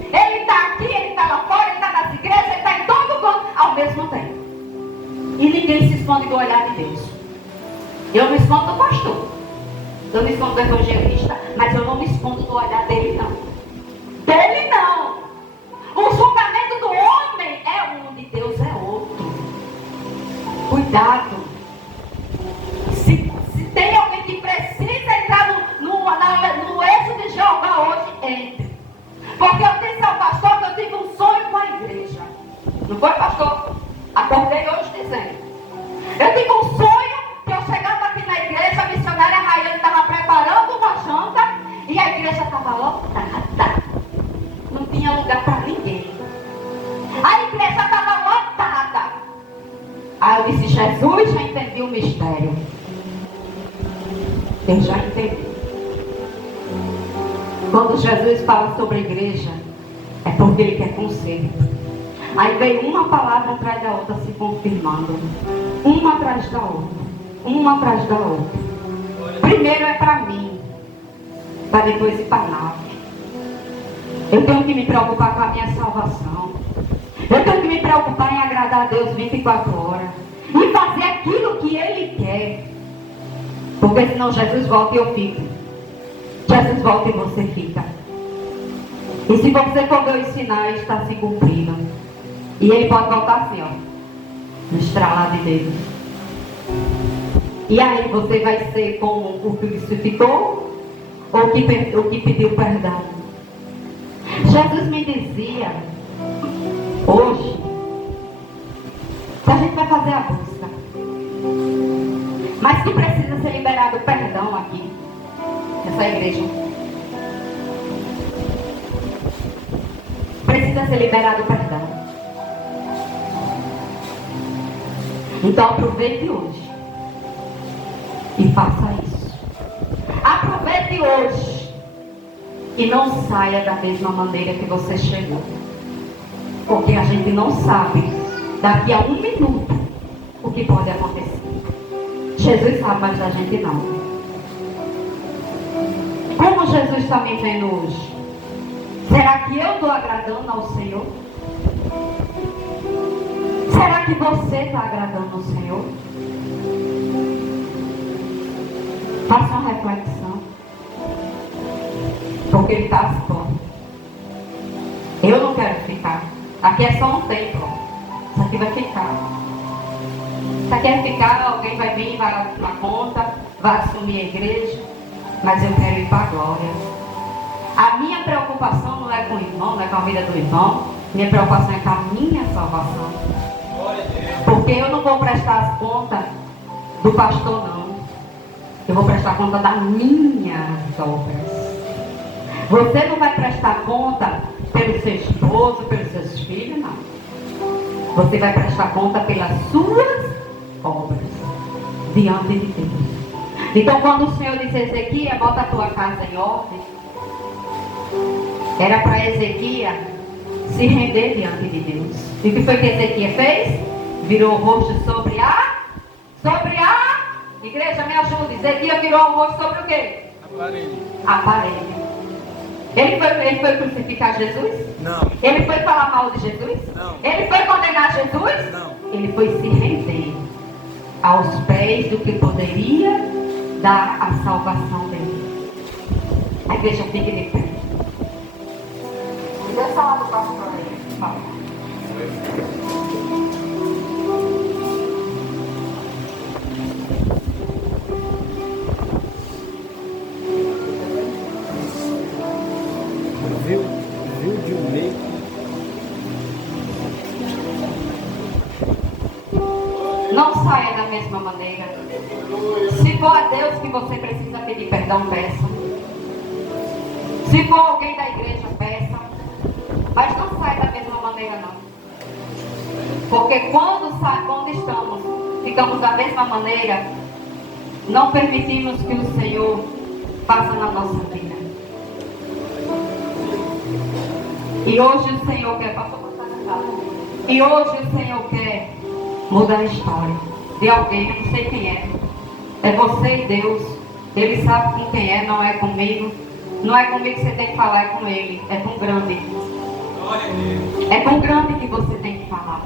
Ele está aqui, Ele está lá fora, Ele está nas igrejas, Ele está em todo canto ao mesmo tempo. E ninguém se esconde do olhar de Deus. Eu me escondo do pastor. Eu me escondo do evangelista, mas eu não me escondo do olhar dele, não. Dele, não. O julgamento do homem é um, de Deus é outro. Cuidado. Se tem alguém que precisa entrar no eixo de Jeová hoje, entre. Porque eu disse ao pastor que eu tive um sonho com a igreja. Não foi, pastor? Acordei hoje dizendo. Eu tive um sonho que eu chegava aqui na igreja, a missionária Raiane estava preparando uma janta estava lotada. Não tinha lugar para ninguém. A igreja estava lotada. Aí eu disse, Jesus, já entendi o mistério. Eu já entendi. Quando Jesus fala sobre a igreja, é porque ele quer conserto. Aí veio uma palavra atrás da outra se confirmando. Uma atrás da outra. Uma atrás da outra. Primeiro é para mim, para depois ir para a nave. Eu tenho que me preocupar com a minha salvação. Eu tenho que me preocupar em agradar a Deus 24 horas. E fazer aquilo que Ele quer. Porque senão Jesus volta e eu fico. Jesus volta e você fica. E se você for ver os sinais, está se cumprindo. E Ele pode voltar assim, ó. No estralar de dedo. E aí você vai ser como o que crucificou ou o que pediu perdão. Jesus me dizia, hoje, que a gente vai fazer a busca. Mas que precisa ser liberado o perdão aqui, nessa igreja. Precisa ser liberado o perdão. Então aproveite hoje. E faça isso. Aproveite hoje. E não saia da mesma maneira que você chegou. Porque a gente não sabe, daqui a 1 minuto, o que pode acontecer. Jesus sabe, mas a gente não. Como Jesus está me vendo hoje? Será que eu estou agradando ao Senhor? Será que você está agradando ao Senhor? Faça uma reflexão. Porque Ele está às portas. Eu não quero ficar. Aqui é só um templo. Isso aqui vai ficar. Isso aqui vai ficar, alguém vai vir, vai na conta, vai assumir a igreja. Mas eu quero ir para a glória. A minha preocupação não é com o irmão, não é com a vida do irmão. Minha preocupação é com a minha salvação. Porque eu não vou prestar as contas do pastor, não. Eu vou prestar conta das minhas obras. Você não vai prestar conta pelo seu esposo, pelos seus filhos, não. Você vai prestar conta pelas suas obras diante de Deus. Então, quando o Senhor disse a Ezequias, bota a tua casa em ordem, era para Ezequias se render diante de Deus. E o que foi que Ezequias fez? Virou o rosto sobre a igreja, me ajuda. Ezequias virou o rosto sobre o quê? A parede. Ele foi crucificar Jesus? Não. Ele foi falar mal de Jesus? Não. Ele foi condenar Jesus? Não. Ele foi se render aos pés do que poderia dar a salvação dele. A igreja fica de pé. Deixa lá do pastor aí. Fala. Viu de um meio. Não saia da mesma maneira. Se for a Deus que você precisa pedir perdão, peça. Se for alguém da igreja, peça. Mas não saia da mesma maneira, não. Porque quando ficamos da mesma maneira, não permitimos que o Senhor faça na nossa vida. E hoje o Senhor quer, e hoje o Senhor quer mudar a história de alguém, eu não sei quem é. É você e Deus. Ele sabe com quem é, não é comigo. Não é comigo que você tem que falar, é com Ele. É com o grande. É com o grande que você tem que falar.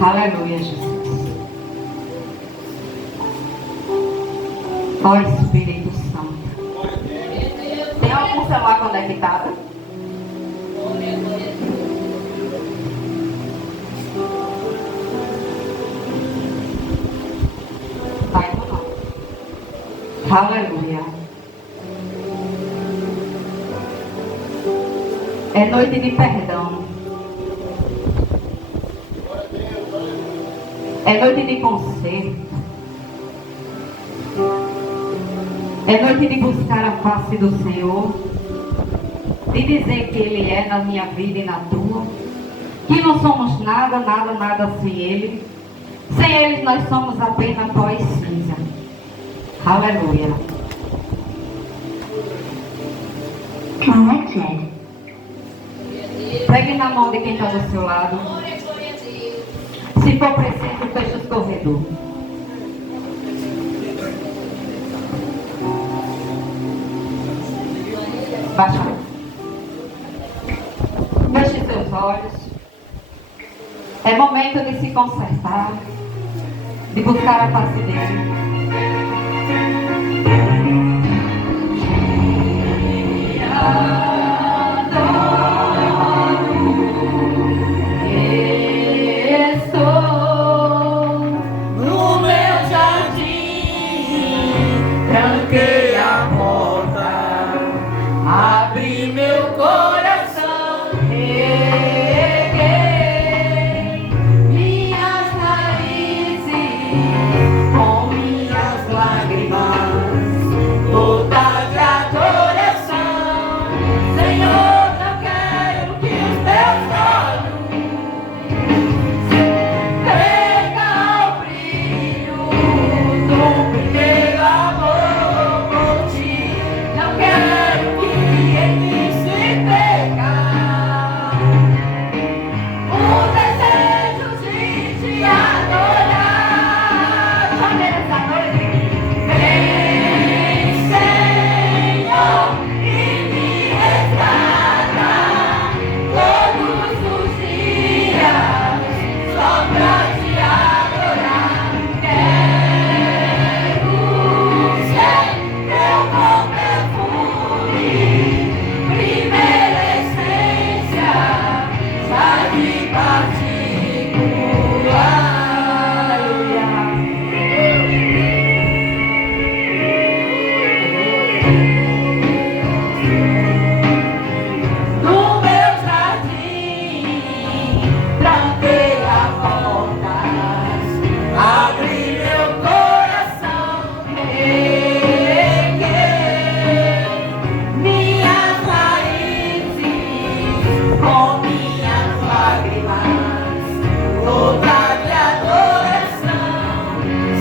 Aleluia, Jesus. Ó Espírito Santo. Tem algum celular conectado? Vai não. Aleluia. É noite de perdão. É noite de conserto. É noite de buscar a face do Senhor, de dizer que Ele é na minha vida e na tua, que não somos nada, nada, nada sem Ele. Sem Ele nós somos apenas pó e cinza. Aleluia. Connected. Pegue na mão de quem está do seu lado. Se for preciso, feche os corredores. Baixa. Feche seus olhos. É momento de se consertar, de buscar a face dele. No meu jardim, tranquei a porta, abri meu coração, reguei minhas raízes com minhas lágrimas, toda de adoração. Senhor, não quero que os teus olhos pega o brilho do primeiro amor por ti. Não quero que em mim se perca o desejo de te adorar. Chame essa noite. Vem, Senhor, e me resgata todos os dias só pra te adorar. Quero ser teu bom perfume, primeira essência, já de particular. No meu jardim, tranquei a portas, abri meu coração, reguei minhas raízes com minhas lágrimas, toda de adoração.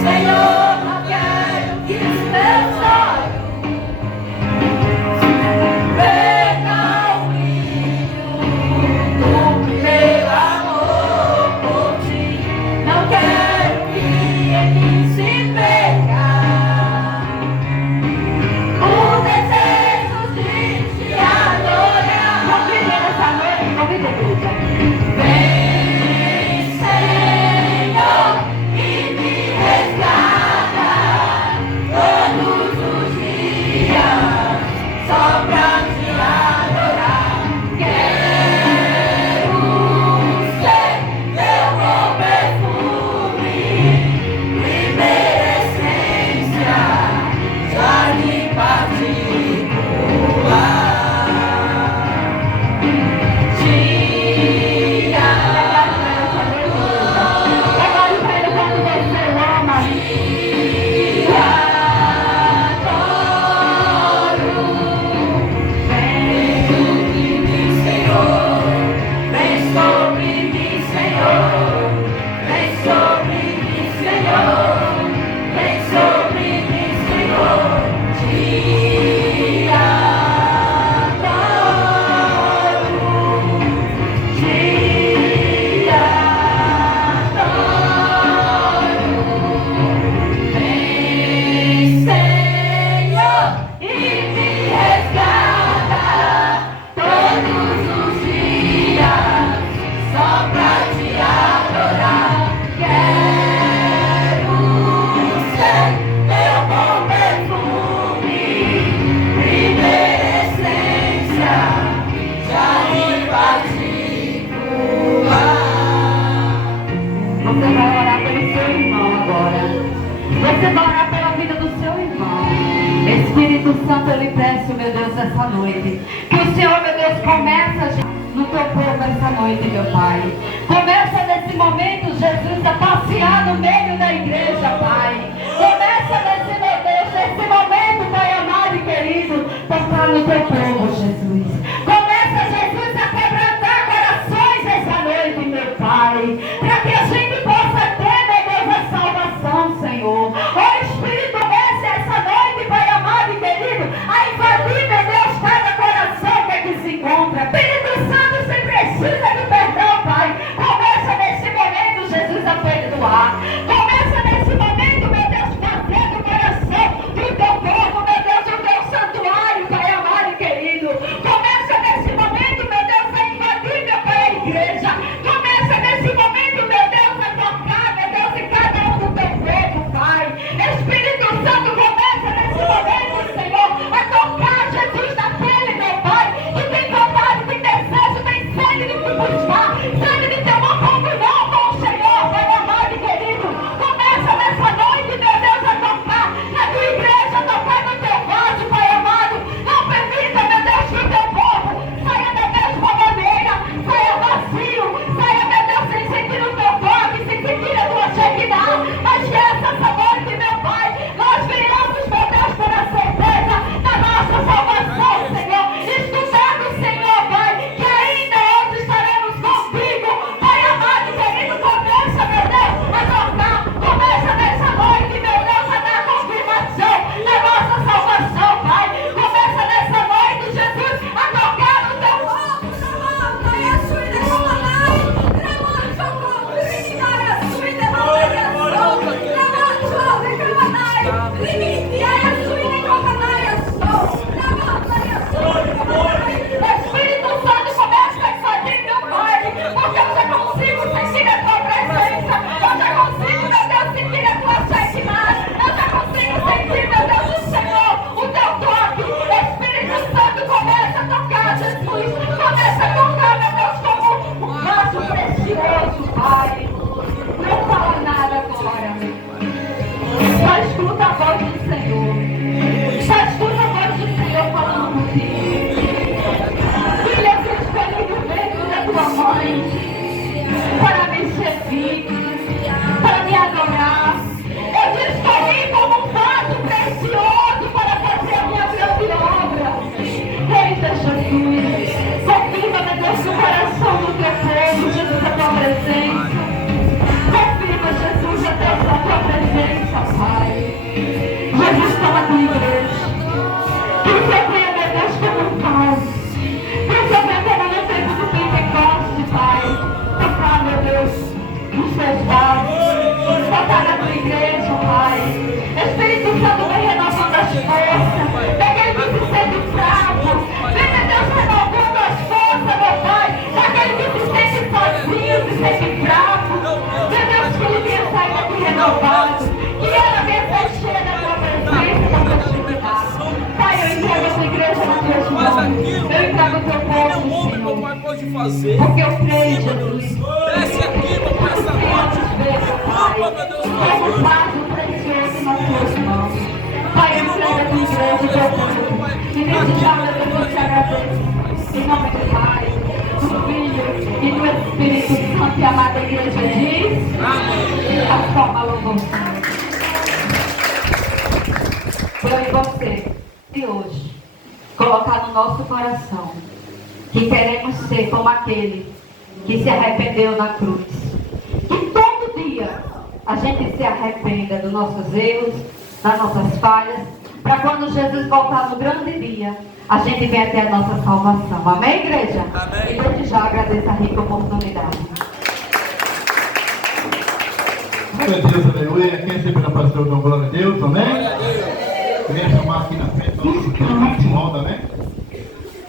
Senhor, não quero que os teus olhos pega o brilho do primeiro amor por ti. Não quero que em mim se perca o desejo de te adorar. Convide nessa noite, convide a igreja. Vem, Senhor, e me resgata todos os dias só pra te adorar. Quero ser teu bom perfume, primeira essência, já de particular. Te adoro. Agora o velho quando você ama. Te adoro. Vem sobre mim, Senhor. Vem sobre mim, Senhor. Vem sobre mim, Senhor. Vem sobre mim, Senhor. Te adoro. Te adoro. Vem, Senhor, e me resgata todos os dias só pra te adorar. Quero ser teu bom perfume, primeira essência, já de particular. Você vai orar pelo seu irmão agora. Você vai orar pela vida do seu irmão. Espírito Santo, eu lhe peço, meu Deus, essa noite, que o Senhor, meu Deus, começa no teu povo essa noite, meu Pai. Começa nesse momento, Jesus, a passear no meio da igreja, Pai. Começa nesse, meu Deus, nesse momento, Pai amado. Pai, para que a gente possa ter, meu Deus, a salvação, Senhor. Ó Espírito, comece essa noite, Pai amado e querido, a invadir, meu Deus, cada coração que aqui se encontra. Espírito Santo, se precisa de perdão, Pai. Começa nesse momento, Jesus, a perdoar. Começa nesse momento, meu Deus, fazer do coração do teu povo, meu Deus, do teu santuário, Pai amado e querido. Começa nesse momento, meu Deus, a invadir, meu Pai, a igreja. Começa nesse momento, meu Deus, a tocar, meu Deus, em cada um do teu povo, Pai. Espírito Santo, começa nesse momento, Senhor, a tocar Jesus naquele, meu Pai, que tem vontade, tem desejo, tem sede de te buscar, sede de ter uma comunhão com o Senhor, Pai amado e querido. Começa nessa noite, meu Deus, a tocar na tua igreja, a tocar no teu vaso, Pai amado. Não permita, meu Deus, que o teu povo saia da mesma maneira, saia vazio, saia, meu Deus, sem sentir o teu toque, sem sentir a tua chequidão, mas que essa noite, meu Pai, nós viramos, meu Deus, por a certeza da nossa salvação, Senhor, escutando, Senhor, Pai, que ainda hoje estaremos contigo, Pai amado e querido. Começa, meu Deus, a tocar, começa nessa noite, meu Deus, a dar confirmação da nossa salvação, Pai. Começa nessa noite, Jesus, a tocar no teu Espírito Santo, começa a invadir meu Pai, porque eu já consigo sentir a tua presença, eu já consigo, meu Deus, sentir a tua santidade, eu já consigo sentir, meu Deus, o Senhor, o teu toque. Espírito Santo, começa a tocar, Jesus, começa a tocar, meu Deus, como um vaso precioso, Pai. Não fala nada agora, só escuta a voz do Senhor, só escuta a voz do Senhor falando contigo. Filha, eu te escolhi do ventre da tua mãe para me servir, para me adorar. Eu te escolhi como um vaso precioso para fazer a minha grande obra. Eita, Jesus, confirma, meu Deus, no coração do teu povo, Jesus, a tua presença. Confirma, Jesus, a tua presença, Pai. Jesus, fala com a igreja. Que você venha, meu Deus, como um Pai. Que você venha como no tempo do Pentecoste, Pai. Tocar, meu Deus, nos teus vasos. Tocar na tua igreja, Pai. Espírito Santo, vem renovando as forças. Daquele que se sente fraco. Vem, meu Deus, renovando as forças, meu Pai. Daquele que se sente sozinho, se sente fraco. Meu Deus, que ele venha sair daqui renovado. Que ela venha ser cheia da tua presença, da tua intimidade. Pai, eu entrego a tua igreja nas tuas mãos. Eu entrego o teu povo, Senhor. Porque eu creio, Jesus. Desce aqui, papai, essa noite. Como um vaso precioso nas tuas mãos. Pai, eu entrego a tua igreja, o teu povo. E nesse sábado eu te agradeço. Em nome do Pai, do Filho e do Espírito Santo, e amada igreja diz. Amém. Transforma louvor. Eu e você, de hoje, colocar no nosso coração que queremos ser como aquele que se arrependeu na cruz. Que todo dia a gente se arrependa dos nossos erros, das nossas falhas, para quando Jesus voltar no grande dia, a gente venha ter a nossa salvação. Amém, igreja? Amém. E desde já agradeço a rica oportunidade. Glória a Deus, aleluia. Quem sempre na pastor, dão glória a Deus, amém? Queria chamar aqui na frente o nosso querido irmão, amém?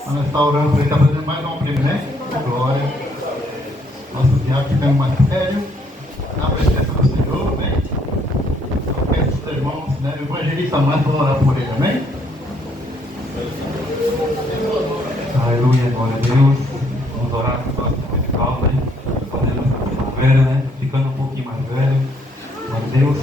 Nós estamos orando para ele, está fazendo mais um prêmio, né? Glória. Nosso diácono ficando mais sério, na presença do Senhor, amém? Eu peço aos irmãos, né? O evangelista mais para orar por ele, amém? Aleluia, glória a Deus. Vamos orar com o nosso tempo de calma, né? Fazendo essa velho, né? Ficando um pouquinho mais velho. Mas Deus,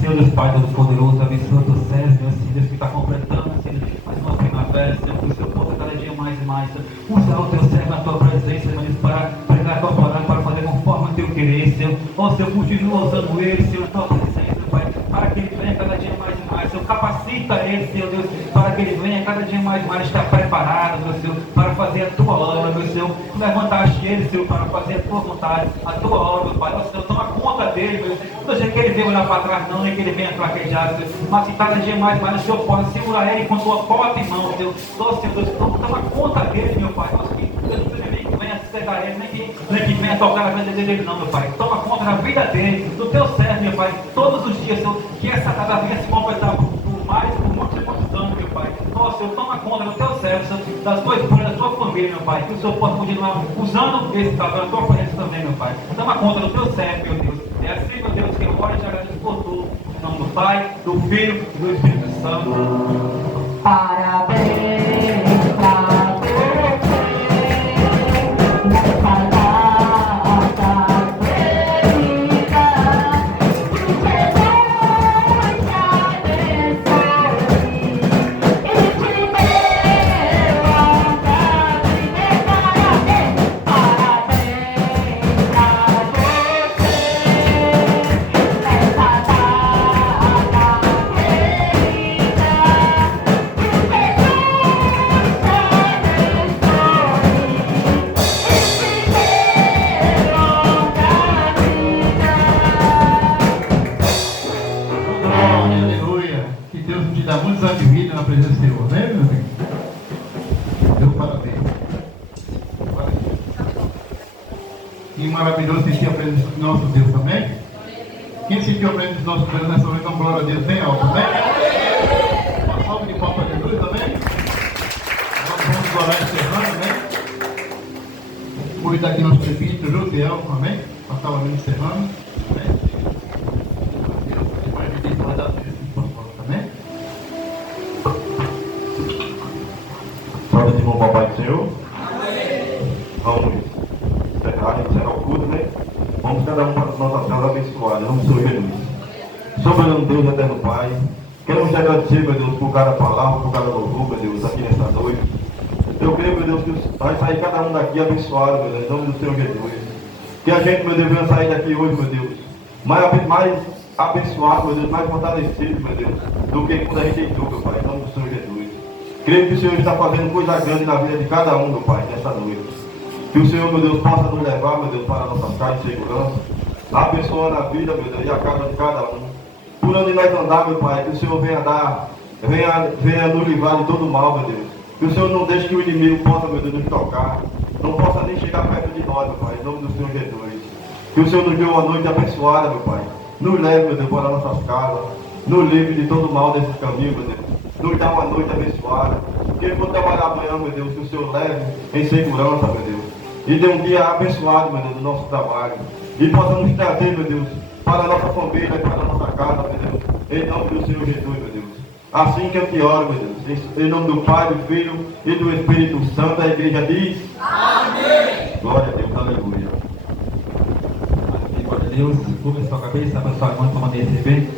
Senhor Deus Pai Todo-Poderoso, abençoa do céu, Deus, Deus que está completando, Senhor, mais uma primavera, Senhor, que o Senhor possa cada dia mais e mais usar o teu servo na tua presença, Senhor, para pregar a tua palavra, para fazer conforme o teu querer, Senhor. Ó, Senhor, continua usando ele, Senhor, na tua presença, Pai, para que ele venha cada dia mais e mais, Senhor, capacite Capacita ele, Senhor Deus, para que ele venha cada dia mais estar preparado, meu Senhor, para fazer a tua obra, meu Senhor. Levantaste ele, Senhor, para fazer a tua vontade, a tua obra, meu Pai. Ó Senhor, toma conta dele, meu Senhor. Não seja que ele venha olhar para trás, não, nem que ele venha fraquejar, Senhor. Mas que cada dia mais o Senhor possa segurar ele com tua forte mão, Senhor. Ó Senhor Deus, toma conta dele, meu Pai. Ó Senhor, que venha cegar ele, nem que venha tocar a vida dele, não, meu Pai. Toma conta da vida dele, do teu servo, meu Pai. Todos os dias, Senhor, que essa data venha se completar por muitos e muitos anos, meu Pai. Ó Senhor, toma conta do teu servo, Senhor, das tuas esposas, da tua família, meu Pai. Que o Senhor possa continuar usando esse trabalho, a tua presença também, meu Pai. Toma conta do teu servo, meu Deus. É assim, meu Deus, que eu oro e te agradeço por tudo. Em nome do Pai, do Filho e do Espírito Santo. Parabéns pra você nessa data querida, que Jesus te abençoe e te dê longa vida. Parabéns pra você nessa data Aleluia. Que Deus te dá muitos anos de vida na presença do Senhor, né, meu amigo? Deus parabéns. E maravilhoso sentir a presença do nosso Deus também. Quem sentiu a presença do nosso Deus nessa noite, então glória a Deus bem alto, né? Uma salva de palmas, aleluia também. Nós vamos orar encerrando, né? Convidar aqui nosso prefeito Josiel, amém? Passar o amém encerrando, amém? Amém? Salve de bom papai do Senhor. Vamos encerrar o culto, né? Vamos cada um para as nossas casas abençoadas. Vamos Senhor Jesus. Soberano Deus, eterno Pai. Queremos te agradecer, meu Deus, por cada palavra, por cada louvor, meu Deus, aqui nesta noite. Eu creio, meu Deus, que vai sair cada um daqui abençoado, meu Deus, em nome do Senhor Jesus. Que a gente, meu Deus, venha sair daqui hoje, meu Deus, mais abençoado, meu Deus, mais fortalecido, meu Deus, do que quando a gente entrou, meu Pai, em nome do Senhor Jesus. Creio que o Senhor está fazendo coisa grande na vida de cada um, meu Pai, nesta noite. Que o Senhor, meu Deus, possa nos levar, meu Deus, para a nossa casa de segurança, abençoando a vida, meu Deus, e a casa de cada um. Por onde nós andar, meu Pai, que o Senhor venha nos livrar de todo mal, meu Deus. Que o Senhor não deixe que o inimigo possa, meu Deus, nos tocar, não possa nem chegar perto de nós, meu Pai, em nome do Senhor Jesus. Que o Senhor nos dê uma noite abençoada, meu Pai. Nos leve, meu Deus, para nossas casas, nos livre de todo mal desse caminho, meu Deus. Nos dá uma noite abençoada. Quem for trabalhar amanhã, meu Deus, que o Senhor leve em segurança, meu Deus. E dê um dia abençoado, meu Deus, do nosso trabalho. E possa nos trazer, meu Deus, para a nossa família, para a nossa casa, meu Deus. Em nome do Senhor Jesus, meu Deus. Assim que eu te oro, meu Deus. Em nome do Pai, do Filho e do Espírito Santo, a igreja diz: Amém. Glória a Deus, aleluia. Glória a Deus. Curva sua cabeça, abra sua mão para poder receber.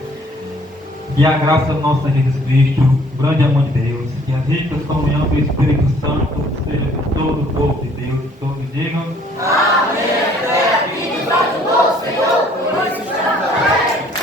Que a graça do nosso Senhor Jesus Cristo, o grande amor de Deus, e as ricas comunhão do Espírito Santo, seja